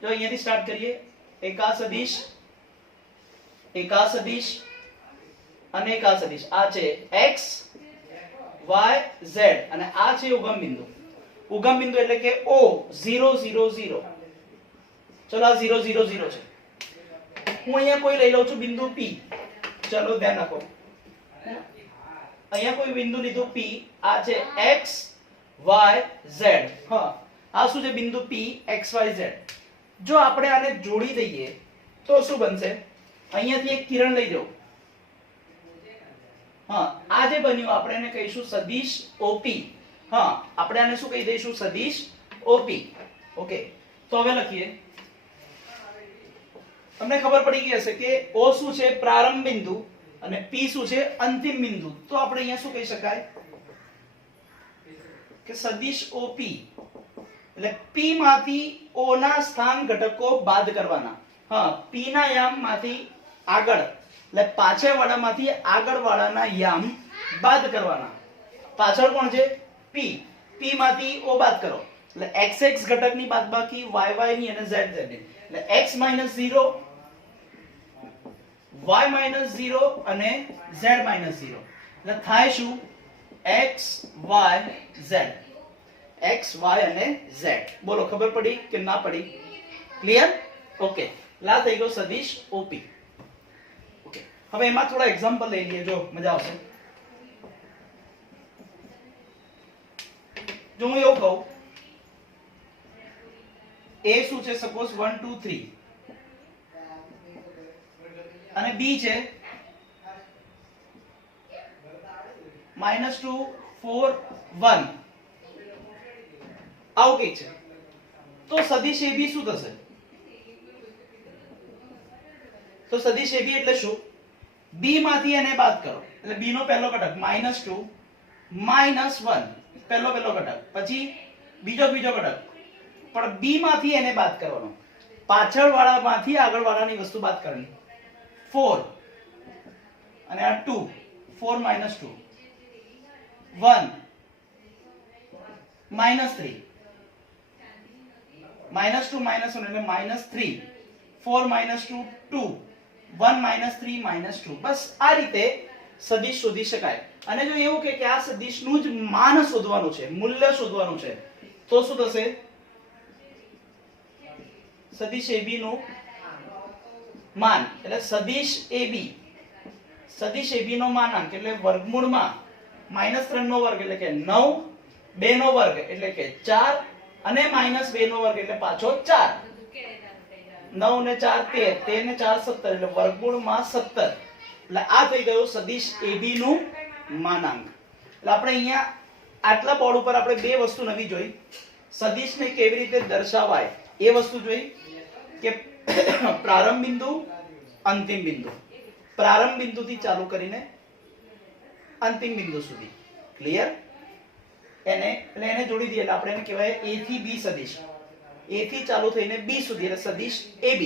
અહીંયાથી સ્ટાર્ટ કરીએ એકા સદિશ અને એકા સદિશ આ છે x y z અને આ છે ઉગમ બિંદુ એટલે કે O 0 0 0 ચલો આ 0 0 0 છે હું અહીંયા કોઈ લઈ લઉં છું બિંદુ P ચલો ધ્યાન રાખો અહીંયા કોઈ બિંદુ લીધું P આ છે x y z હા આ શું છે બિંદુ P x y z જો આપણે આને જોડી દઈએ તો શું બનશે અહીંયાથી એક કિરણ લઈ જાઓ હા આ જે બન્યું આપણે એને કહીશું સદિશ OP હા આપણે આને શું કહી દઈશું સદિશ OP ઓકે તો હવે લખીએ તમને ખબર પડી ગઈ હશે કે O શું છે પ્રારંભ બિંદુ અને P શું છે અંતિમ બિંદુ તો આપણે અહીંયા શું કહી શકાય કે સદિશ OP એટલે P માંથી O ના સ્થાન ઘટકો બાદ કરવાના હા P ના યામમાંથી આગળ એટલે પાછળવાળામાંથી આગળવાળાના યામ બાદ કરવાના પાછળ કોણ છે P માંથી O બાદ કરો એટલે xx ઘટકની બાદબાકી yy ની અને zz ની એટલે x - 0 y - 0 અને z - 0 એટલે થાય શું x y z x y અને z બોલો ખબર પડી કે ના પડી ક્લિયર ઓકે લા થઈ ગયો સદિશ OP ઓકે હવે એમાં થોડા એક્ઝામ્પલ લઈ લઈએ જો મજા આવશે જો હું એવું કહું A શું છે સપોઝ 1 2 3 અને B છે -2 4 1 આવું કઈ છે તો સદિશ AB શું થશે તો સદિશ AB એટલે શું B માંથી એને બાદ કરો એટલે B નો પહેલો ઘટક -2 -1 પહેલો ઘટક પછી બીજો ઘટક પણ B માંથી એને બાદ કરવાનો પાછળવાળામાંથી આગળવાળાની વસ્તુ બાદ કરવાની 4 અને આ 2 4 - 2 1 -3 -2 -1 એટલે -3 4 - 2 2 1 - 3 -2 બસ આ રીતે સદિશ શોધી શકાય અને જો એવું કે આ સદિશનું જ માન શોધવાનું છે મૂલ્ય શોધવાનું છે તો શું થશે સદિશ AB નું માન એટલે સદિશ AB નો માનાંક એટલે વર્ગમૂળમાં -3 નો વર્ગ એટલે કે 9 2 નો વર્ગ એટલે કે 4 અને -2 નો વર્ગ એટલે પાછો 4 9 ને 4 13 13 ને 4 17 એટલે વર્ગમૂળમાં 17 એટલે આ થઈ ગયું સદિશ AB નું માનાંક એટલે આપણે અહીંયા આટલા બોર્ડ ઉપર આપણે બે વસ્તુ નવી જોઈ સદિશને કેવી રીતે દર્શાવાય એ વસ્તુ જોઈ કે પ્રારંભ બિંદુ અંતિમ બિંદુ પ્રારંભ બિંદુથી ચાલુ કરીને અંતિમ બિંદુ સુધી ક્લિયર એને જોડી દઈએ એટલે આપણે એને કહેવાય A થી B સદિશ A થી ચાલુ થઈને B સુધી એટલે સદિશ AB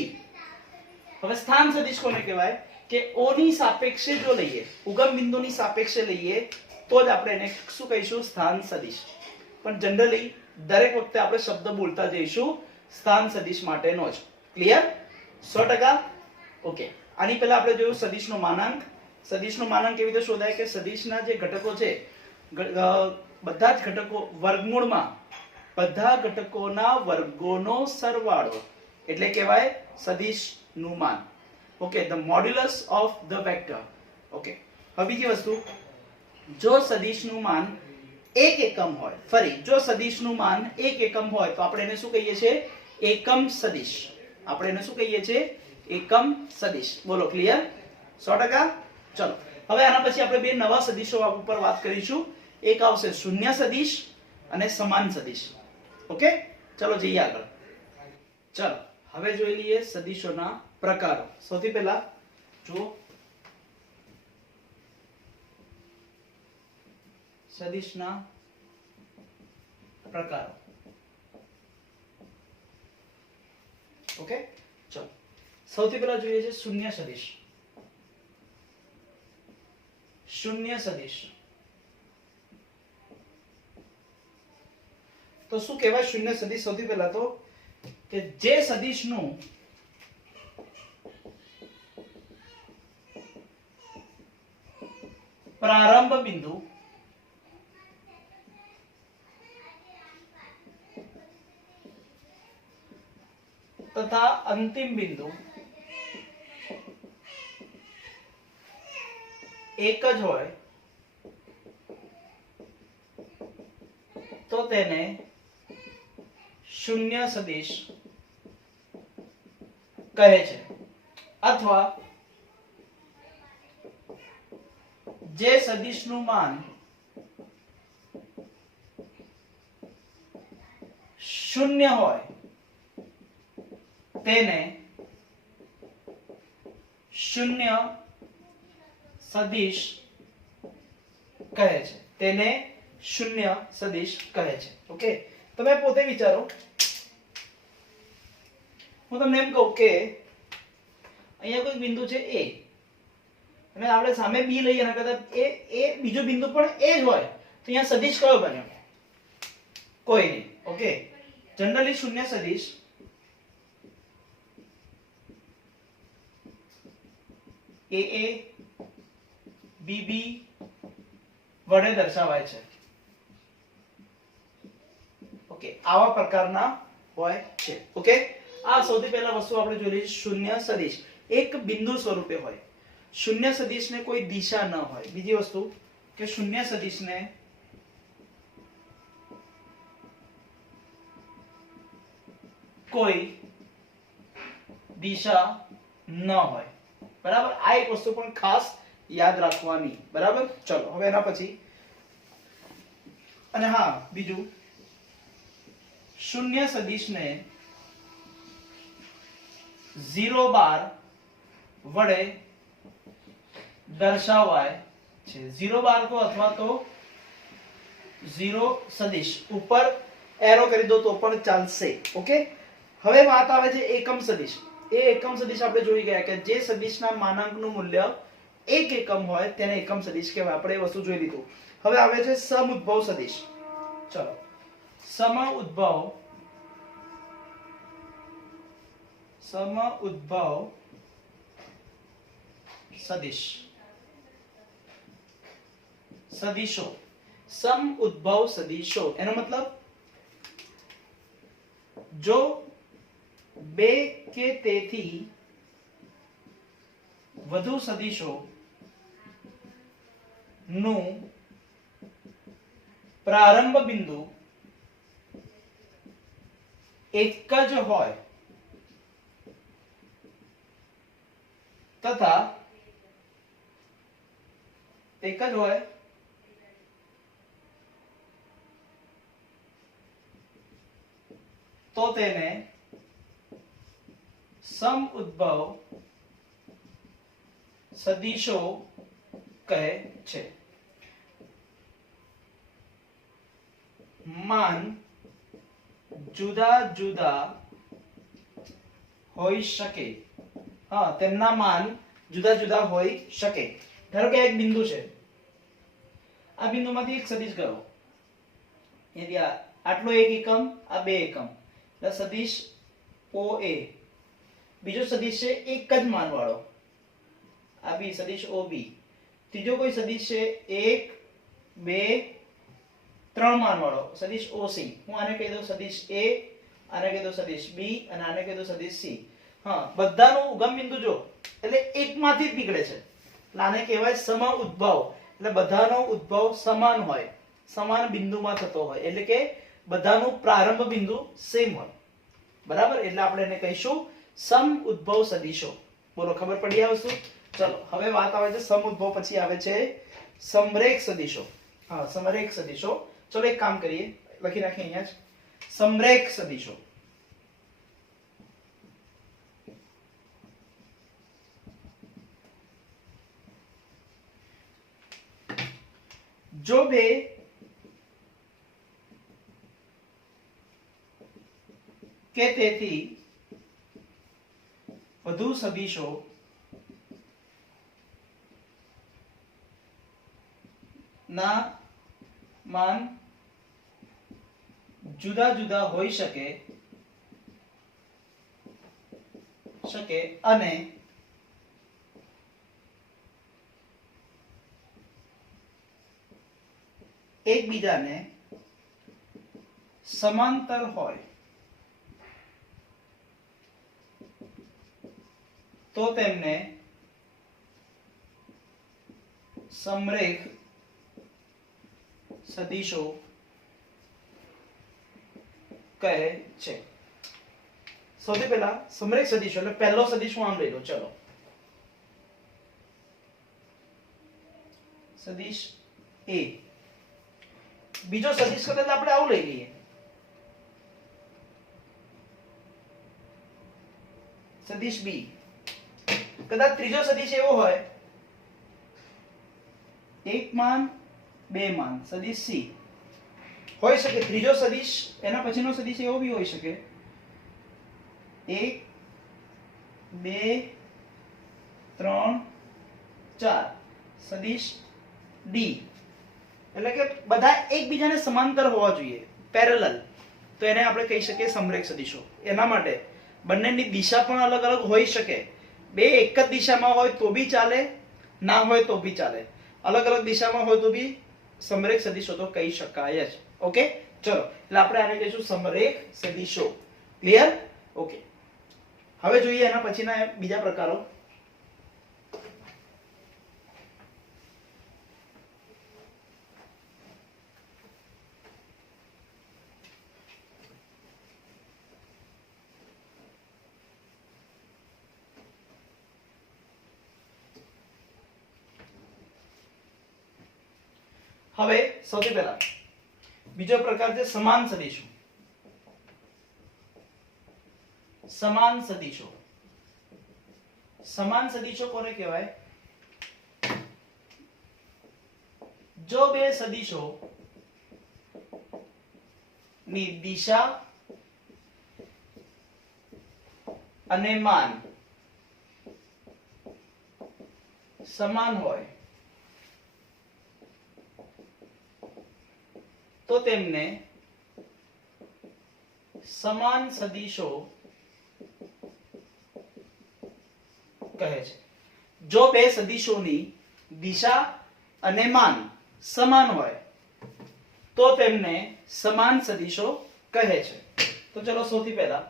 હવે સ્થાન સદિશ કોને કહેવાય કે O ની સાપેક્ષે જો લઈએ ઉગમ બિંદુની સાપેક્ષે લઈએ તો જ આપણે એને શું કહીશું સ્થાન સદિશ પણ જનરલી દરેક વખતે આપણે શબ્દ બોલતા જઈશું સ્થાન સદિશ માટેનો જ ક્લિયર 100% ઓકે આની પહેલા આપણે જોયું સદિશનો માનાંક કેવી રીતે શોધાય કે સદિશના જે ઘટકો છે બધા જ ઘટકો વર્ગમૂળમાં બધા ઘટકોના વર્ગોનો સરવાળો એટલે કહેવાય સદિશનું માન. Okay, the modulus of the vector. Okay, હવે બીજી વસ્તુ, જો સદિશનું માન એક એકમ હોય, ફરી જો સદિશનું માન એક એકમ હોય તો આપણે એને શું કહીએ છીએ? એકમ સદિશ. આપણે એને શું કહીએ છીએ? એકમ સદિશ. બોલો, ક્લિયર? 100%? ચલો, હવે આના પછી આપણે બે નવા સદિશો ઉપર વાત કરીશું. એક આવશે શૂન્ય સદિશ અને સમાન સદિશ. ઓકે, ચલો જઈએ આગળ. ચલો હવે જોઈ લઈએ સદિશોના પ્રકારો. સૌથી પહેલા જુઓ સદિશના પ્રકારો. ઓકે, ચલો સૌથી પહેલા જોઈએ છે શૂન્ય સદિશ. શૂન્ય સદિશ તો શું કહેવાય? શૂન્ય સદિશ સૌથી પહેલા તો કે જે સદિશનું પ્રારંભ બિંદુ તથા અંતિમ બિંદુ એક જ હોય તો તેને શૂન્ય સદિશ કહે છે. અથવા જે સદિશનું માન શૂન્ય હોય તેને શૂન્ય સદિશ કહે છે. તેને શૂન્ય સદિશ કહે છે. ઓકે, તમે પોતે વિચારો. હું તમને એમ કહું કે અહીંયા કોઈ બિંદુ છે A અને આપણે સામે B લઈએ અને કદાચ એ બીજો બિંદુ પણ A જ હોય તો અહીંયા સદિશ કયો બન્યો? કોઈ નહીં. ઓકે, જનરલી શૂન્ય સદિશ AA BB વડે દર્શાવાય છે. ઓકે, આવા પ્રકારના હોય છે. ઓકે, આ સૌથી પહેલા વસ્તુ આપણે જોઈ લઈએ. શૂન્ય સદિશ એક બિંદુ સ્વરૂપે હોય. શૂન્ય સદિશને કોઈ દિશા ન હોય. બીજી વસ્તુ કે શૂન્ય સદિશને કોઈ દિશા ન હોય. બરાબર, આ એક વસ્તુ પણ ખાસ યાદ રાખવાની. બરાબર, ચલો હવે એના પછી અને હા બીજું, શૂન્ય સદિશને 0 બાર વડે દર્શાવાય છે. 0 બાર તો અથવા તો 0 સદિશ ઉપર એરો કરી દો તો પણ ચાલશે. ઓકે, હવે વાત આવે છે એકમ સદિશ. એ એકમ સદિશ આપણે જોઈ ગયા કે જે સદિશના માનાંકનું મૂલ્ય એક એકમ હોય તેને એકમ સદિશ કહેવાય. આપણે એ વસ્તુ જોઈ લીધું. હવે આવે છે સમઉદ્ભવ સદિશ. ચલો, સમઉદ્ભવ સદિશ. સદિશો, સમઉદ્ભવ સદિશો એનો મતલબ જો બે કે તેથી વધુ સદિશો નું પ્રારંભ બિંદુ એક જ હોય તથા એક જ હોય તો તેને સમઉદ્ભવ સદિશો કહે છે. માન જુદા જુદા હોઈ શકે. હા, તેમના માન જુદા જુદા હોઈ શકે. ધારો કે એક બિંદુ છે, આ બિંદુમાંથી એક સદિશ ગયો, અહીંયાથી આટલો એક એકમ, આ બે એકમ, એટલે સદિશ OA. બીજો સદિશ છે એક જ માન વાળો, આ બી સદિશ OB. ત્રીજો કોઈ સદિશ છે 1 2 ત્રણ માન વાળો સદિશ ઓસી, હું આને કહી દઉં સદિશ એ, આને કહી દઉં સદિશ બી અને આને કહી દઉં સદિશ સી. હા, બધાનું ઉગમ બિંદુ જો એટલે એકમાંથી જ નીકળે છે, એટલે આને કહેવાય સમ ઉદ્ભવ. એટલે બધાનો ઉદ્ભવ સમાન હોય, સમાન બિંદુમાં થતો હોય, એટલે કે બધાનું પ્રારંભ બિંદુ સેમ હોય. બરાબર, એટલે આપણે એને કહીશું સમ ઉદ્ભવ સદિશો. બોલો, ખબર પડી આ વસ્તુ? ચલો, હવે વાત આવે છે સમ ઉદ્ભવ પછી આવે છે સમરેખ સદિશો. હા, સમરેખ સદિશો. ચલો એક કામ કરીએ, લખી નાખીએ અહીંયા જ સમરેખ સદિશો. જો બે કે તેથી વધુ સદિશો ના માન જુદા જુદા હોઈ શકે અને એકબીજાને સમાંતર હોય તો તેમને સમરેખ સદિશો કહે છે. સૌથી પહેલા સમરેખ સદિશો એટલે પહેલો સદિશ હું આમ લઈ લો. ચલો, સદિશ એ. બીજો સદિશ કદાચ આપણે આવું લઈ લઈએ, સદિશ બી. કદાચ ત્રીજો સદિશ એવો હોય, એક માન બે માન, સદિશ સી હોઈ શકે. ત્રીજો સદિશ એના પછીનો સદિશ એવો બી હોઈ શકે, એક બે ત્રણ ચાર, સદિશ ડી. એટલે કે બધા એકબીજાને સમાંતર હોવા જોઈએ, પેરેલલ. તો એને આપણે કહી શકીએ સમરેખ સદિશો. એના માટે બંનેની દિશા પણ અલગ અલગ હોઈ શકે. બે એક જ દિશામાં હોય તો બી ચાલે, ના હોય તો બી ચાલે. અલગ અલગ દિશામાં હોય તો બી સમરેખ સદિશો તો કહી શકાય જ. ઓકે, ચલો, એટલે આપણે આને કહીશું સમરેખ સદિશો. ક્લિયર? ઓકે, હવે જોઈએ એના પછીના બીજા પ્રકારો. હવે સૌથી પહેલા બીજો પ્રકાર છે સમાન સદિશો. સમાન સદિશો. સમાન સદિશો કોને કહેવાય? જો બે સદિશો ની દિશા અને માન સમાન હોય તો તેમને સમાન સદિશો કહે છે. જો બે સદિશોની દિશા અને માન સમાન હોય તો તેમને સમાન સદિશો કહે છે. તો ચલો સૌથી પહેલા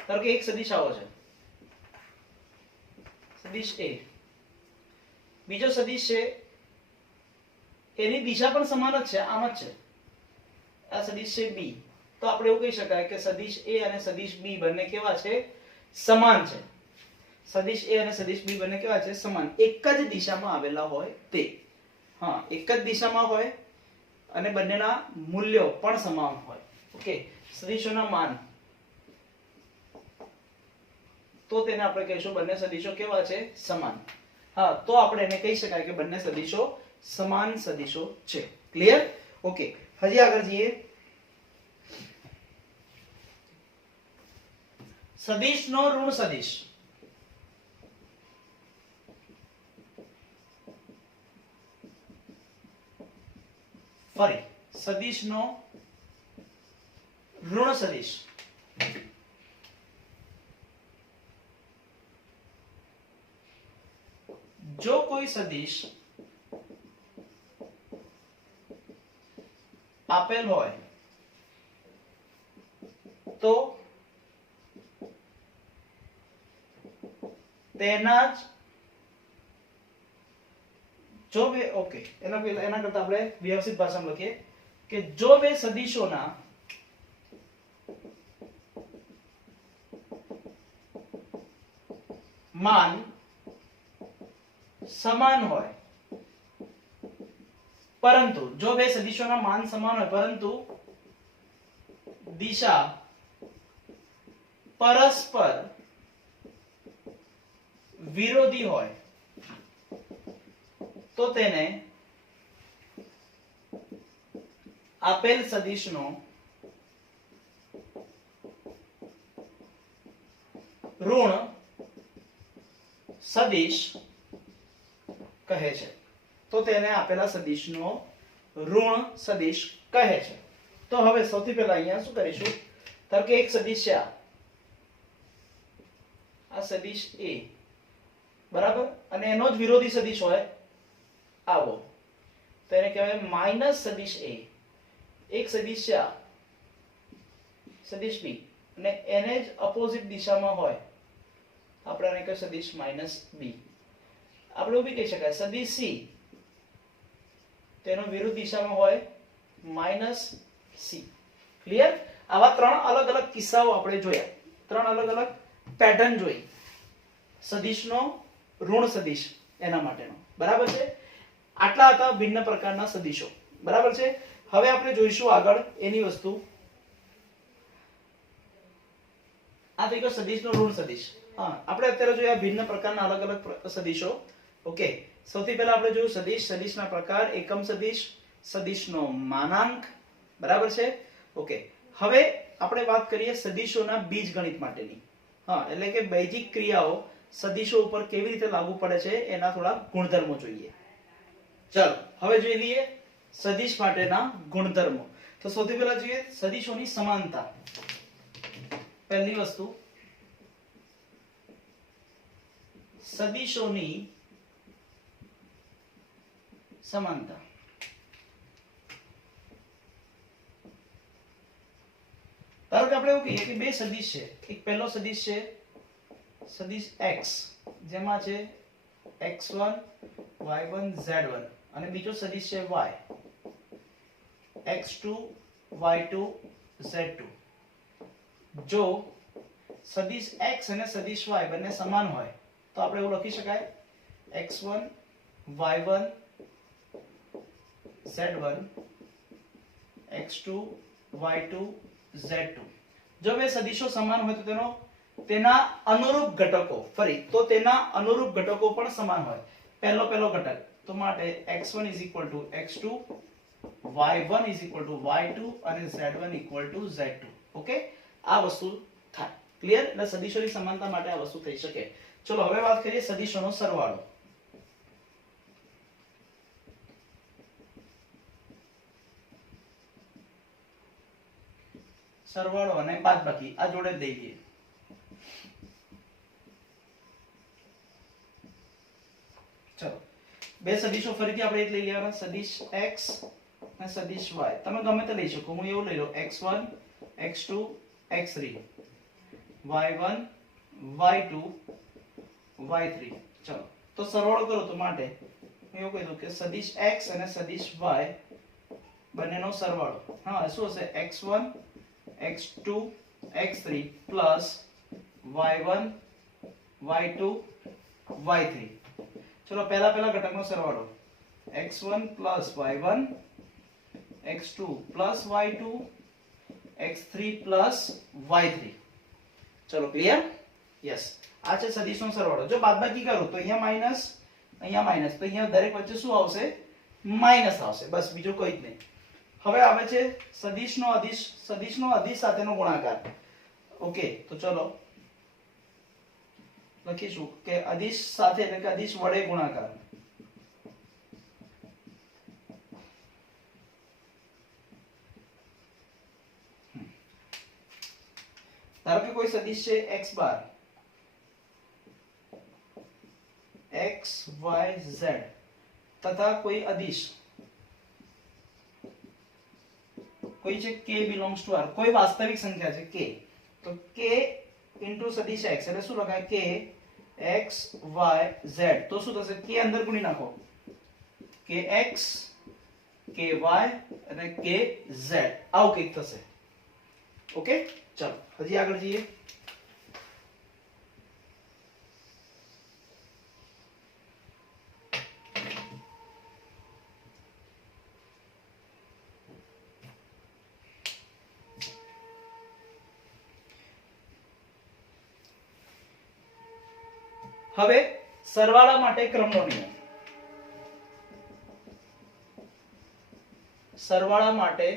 ધારો કે એક સદિશ આવો છે, સદિશ એ. બીજો સદિશ છે, એની દિશા પણ સમાન જ છે, આમ જ છે. આ સદિશ છે બી. તો આપણે એવું કહી શકાય કે સદિશ એ અને સદિશ બી બંને કેવા છે? સમાન છે. સદિશ એ અને સદિશ બી બંને કેવા છે? સમાન. એક જ દિશામાં આવેલા હોય તે. હા, એક જ દિશામાં હોય અને બંનેના મૂલ્યો પણ સમાન હોય. ઓકે, સદિશોના માન, તો તેને આપણે કહીશું બંને સદિશો કેવા છે? સમાન. હા, તો આપણે એને કહી શકાય કે બંને સદિશો સમાન સદિશો છે. ક્લિયર? ઓકે, હજી આગળ જઈએ. સદિશનો ઋણ સદિશ. ફરી સદિશનો ઋણ સદિશ. જો કોઈ સદિશ આપેલ હોય તો તેના જ જો બે ઓકે એના કરતા આપણે વ્યવસ્થિત ભાષામાં લખીએ કે જો બે સદિશોના માન સમાન હોય પરંતુ જો બે સદિશોના માન સમાન હોય પરંતુ દિશા પરસ્પર વિરોધી હોય તો તેને આપેલ સદિશનો ઋણ સદિશ કહે છે. તો તેને આપેલા સદિશનો ઋણ સદિશ કહે છે. તો હવે સૌથી પહેલા અહીંયા શું કરીશું, ધારો કે એક સદિશ છે, આ સદિશ A બરાબર, અને એનો જ વિરોધી સદિશ હોય આવો, તો એને કહેવાય માઈનસ સદિશ A. એક સદિશ છે સદિશ B અને એને જ અપોઝિટ દિશામાં હોય, આપણે આને કહીએ સદિશ માઈનસ B. આપણે એવું બી કહી શકાય સદિશ C તેનો વિરુદ્ધ દિશામાં હોય માઈનસ C. ક્લિયર? આવા ત્રણ અલગ અલગ કિસ્સાઓ આપણે જોયા, ત્રણ અલગ અલગ પેટર્ન જોઈ સદિશનો ઋણ સદિશ એના માટેનો. બરાબર છે? આટલા હતા ભિન્ન પ્રકારના સદિશો. બરાબર છે? હવે આપણે જોઈશું આગળ એની વસ્તુ. આ થઈ ગયો સદિશનો ઋણ સદિશ. હા, આપણે અત્યારે જોયા ભિન્ન પ્રકારના અલગ અલગ સદિશો. ઓકે, સૌથી પહેલા આપણે જોયું સદિશ, સદિશના પ્રકાર, એકમ સદિશ, સદિશનો માનાંક. બરાબર છે? ઓકે, હવે આપણે વાત કરીએ સદિશોના બીજગણિત માટેની. હા, એટલે કે બેઝિક ક્રિયાઓ સદિશો ઉપર કેવી રીતે લાગુ પડે છે એના થોડા ગુણધર્મો જોઈએ. ચાલો હવે જોઈ લઈએ સદિશ માટેના ગુણધર્મો. તો સૌથી પહેલા જોઈએ સદિશોની સમાનતા. પહેલી વસ્તુ, સદિશોની સમાનતા. ધારો કે આપણે એવું કહીએ કે બે સદિશ છે. એક પહેલો સદિશ છે સદિશ x, જેમાં છે x1 y1 z1, અને બીજો સદિશ છે y, x2 y2 z2. જો સદિશ x અને સદિશ y બંને સમાન હોય તો આપણે એવું લખી શકાય x1 y1 z1 x2 y2 z2. જો બે સદિશો સમાન હોય તો તેના અનુરૂપ ઘટકો, ફરી તો તેના અનુરૂપ ઘટકો પણ સમાન હોય. પહેલો ઘટક તો માટે x1 x2 y1 y2 અને z1 z2. ઓકે, આ વસ્તુ થાય. ક્લિયર? એટલે સદિશોની સમાનતા માટે આ વસ્તુ થઈ શકે. ચલો હવે વાત કરીએ સદિશોનો સરવાળો. સરવાળો અને બાદબાકી આ જોડે જ દઈ દઈએ. ચલો બે સદિશો ફરીથી આપણે એક લઈ લેવાના, સદિશ x અને સદિશ y. તમે ગમે તે લઈ શકો, હું એવું લઈ લઉં x1 x2 x3 y1 y2 y3. ચલો તો સરવાળો કરો તો માટે હું એવું કહી દઉં કે સદિશ x અને સદિશ y બંનેનો સરવાળો હા શું હશે x1 x2 x3 plus y1 y2 y3. ચલો પહેલા ઘટકનો સરવાળો x1 plus y1 x2 plus y2 x3 plus y3. ચલો ક્લિયર? યસ, આ છે સદિશનો સરવાળો. જો બાદબાકી કરું તો અહીંયા માઈનસ તો અહીંયા દરેક વચ્ચે શું આવશે? માઈનસ આવશે. બસ બીજો કોઈ જ નહીં. હવે આવે છે સદિશનો અદિશ સાથેનો ગુણાકાર. ઓકે, તો ચલો લખીશું કે અદિશ સાથે એટલે કે અદિશ વડે ગુણાકાર. ધારો કે કોઈ સદિશ છે x બાર x y z તથા કોઈ અદિશ કોઈ છે k belongs to r, કોઈ વાસ્તવિક સંખ્યા છે k, તો k into સદિશ x એટલે શું લખાય k x y z, તો શું થશે k અંદર ગુણી નાખો k x k y અને k z, આવું કંઈક થશે. ઓકે ચલો હજી આગળ જઈએ. હવે સરવાળા માટે ક્રમનો નિયમ. સરવાળા માટે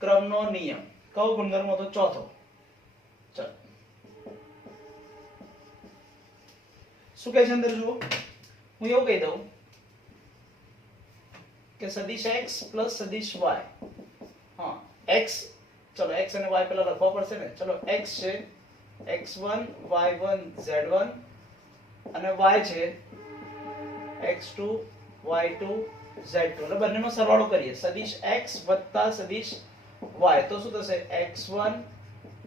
ક્રમનો નિયમ કયો ગુણધર્મ હતો? ચોથો. ચલો શું કહે છે અંદર જુઓ, હું એવું કહી દઉં કે સદિશ x પ્લસ સદિશ y, હા x, ચલો x અને y પેલા લખવા પડશે ને. ચલો x છે x1 y1 z1 અને y છે x2 y2 z2, એટલે બંનેનો સરવાળો કરીએ. સદિશ x વત્તા સદિશ y, તો શું થશે x1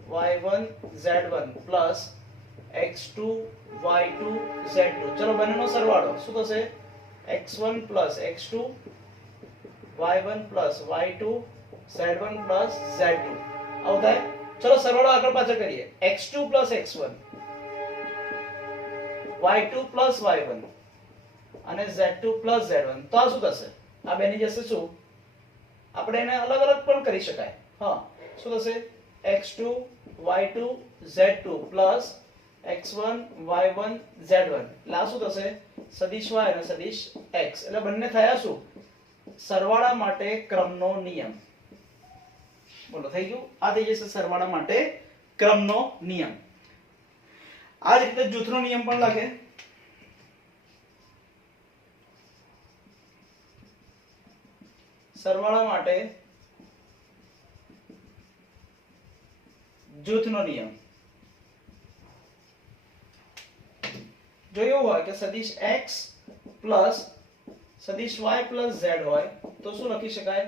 y1 z1 plus x2 y2 z2. ચલો બંનેનો સરવાળો શું થશે x1 plus x2 y1 plus y2 z1 plus z2, આવું થાય. ચલો સરવાળો આગળ પાછળ કરીએ. x2 plus x1 y2 plus y1 અને z2 પ્લસ z1, તો આ શું થશે? આ બેની જશે શું, આપણે એને અલગ અલગ પણ કરી શકાય. હા શું થશે x2 y2 z2 plus x1 y1 z1, એટલે આ શું થશે સદિશ y અને સદિશ x, એટલે બંને થયા શું સરવાળા માટે ક્રમનો નિયમ. બોલો થઈ ગયું? આ થઈ જશે સરવાળા માટે ક્રમનો નિયમ. આ જ રીતે જૂથનો નિયમ પણ લખે. સરવાળા માટે જૂથનો નિયમ. જો એવું હોય કે સદિશ x પ્લસ સદિશ y પ્લસ z હોય તો શું લખી શકાય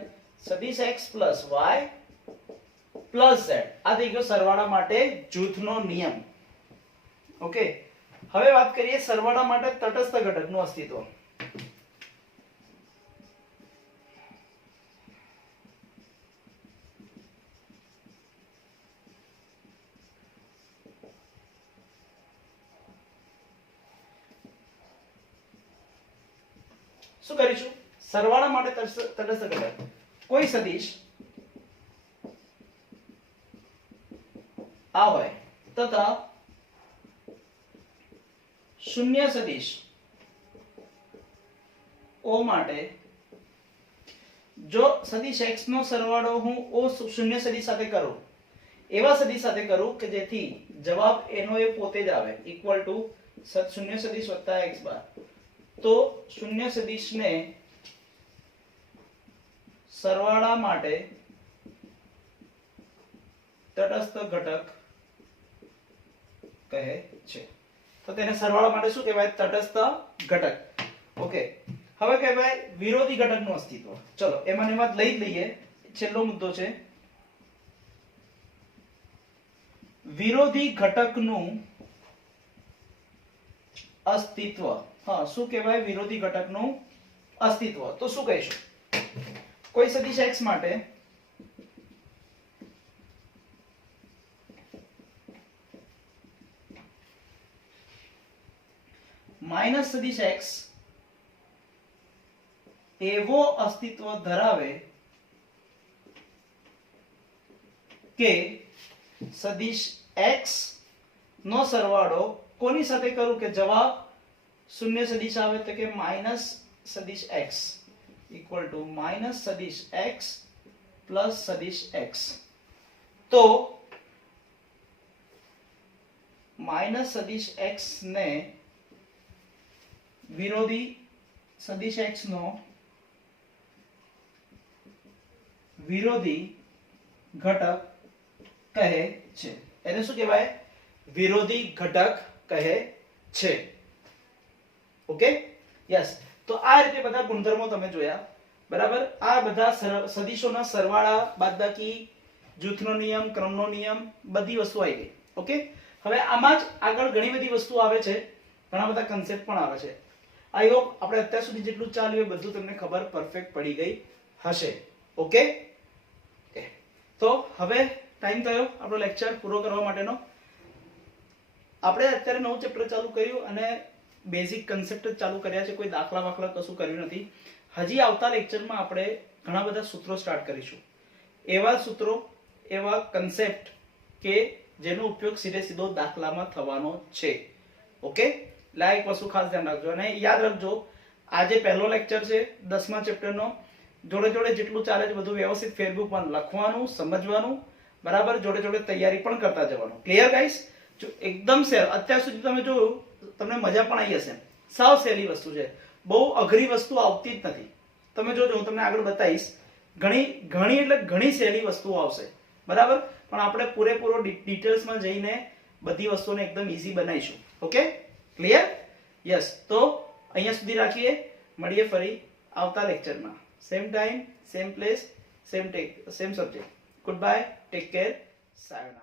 સદિશ x plus y plus z. આ થઈ ગયો સરવાળા માટે જૂથનો નિયમ. ઓકે હવે વાત કરીએ સરવાળા માટે તટસ્થ ઘટકનું અસ્તિત્વ. શું કરીશું? સરવાળા માટે તટસ્થ ઘટક કોઈ સદિશ આ હોય તથા શૂન્ય સદિશ o માટે જો સદિશ x નો સરવાળો હું o શૂન્ય સદિશ સાથે કરું, એવા સદિશ સાથે કરું કે જેથી જવાબ એનો એ પોતે જ આવે ઇક્વલ ટુ શૂન્ય સદિશ વત્તા x બાર, તો શૂન્ય સદિશને સરવાળા માટે તટસ્થ ઘટક કહે છે. તો તેને સરવાળા માટે શું કહેવાય? તટસ્થ ઘટક. ઓકે હવે કહેવાય વિરોધી ઘટકનું અસ્તિત્વ. ચલો એમાં જ લઈ લઈએ. છેલ્લો મુદ્દો છે વિરોધી ઘટકનું અસ્તિત્વ. હા શું કહેવાય વિરોધી ઘટકનું અસ્તિત્વ? તો શું કહીશું? કોઈ સદિશ x માટે માઈનસ સદિશ x એવો અસ્તિત્વ ધરાવે કે સદિશ x નો સરવાળો કોની સાથે કરું કે જવાબ શૂન્ય સદિશ આવે, તો કે માઈનસ સદિશ x ઇક્વલ ટુ માઈનસ સદિશ x પ્લસ સદિશ x. તો માઈનસ સદિશ x ને વિરોધી સદિશ x નો વિરોધી ઘટક કહે છે. એને શું કહેવાય? વિરોધી ઘટક કહે છે. Okay yes. તો આ રીતે બધા ગુણધર્મો તમે જોયા. બરાબર. આ બધા સદીશોના સરવાળા, બાદબાકી, જૂથનો નિયમ, ક્રમનો નિયમ, બધી વસ્તુ આવી ગઈ. ઓકે, હવે આમાં જ આગળ ઘણી બધી વસ્તુ આવે છે, ઘણા બધા કન્સેપ્ટ પણ આવે છે. આઈ હોપ આપણે અત્યાર સુધી જેટલું ચાલ્યું એ બધું તમને ખબર પરફેક્ટ પડી ગઈ હશે. ઓકે, તો હવે ટાઈમ થયો આપણો લેક્ચર પૂરો કરવા માટેનો. આપણે અત્યારે નવું ચેપ્ટર ચાલુ કર્યું અને બેઝિક કન્સેપ્ટ જ ચાલુ કર્યા છે, કોઈ દાખલા વાખલા કશું કર્યું નથી. હજી આવતા લેક્ચરમાં આપણે ઘણા બધા સૂત્રો સ્ટાર્ટ કરીશું, એવા સૂત્રો, એવા કન્સેપ્ટ કે જેનો ઉપયોગ સીધે સીધો દાખલામાં થવાનો છે. ઓકે, લાઈક વસ્તુ ખાસ ધ્યાન રાખજો અને યાદ રાખજો, આજે પહેલો લેક્ચર છે 10મા ચેપ્ટરનો. જોડે જોડે જેટલું ચાલે છે બધું વ્યવસ્થિત ફેસબુકમાં લખવાનું, સમજવાનું, બરાબર. જોડે જોડે તૈયારી પણ કરતા જવાનું. Clear guys? જો એકદમ સહેલું, અત્યાર સુધી તમે જોયું, તમને મજા પણ આવી હશે. સાવ સહેલી વસ્તુ છે, બહુ અઘરી વસ્તુ આવતી જ નથી. તમે જોજો, હું તમને આગળ બતાવીશ, ઘણી એટલે ઘણી સહેલી વસ્તુઓ આવશે, બરાબર. પણ આપણે પૂરેપૂરો ડિટેલ્સમાં જઈને બધી વસ્તુને એકદમ ઈઝી બનાવીશું. Okay, clear? યસ. તો અહીંયા સુધી રાખીએ, મળીએ ફરી આવતા લેક્ચરમાં. Same time, same place, same subject. Good bye, take care, સાયોનારા.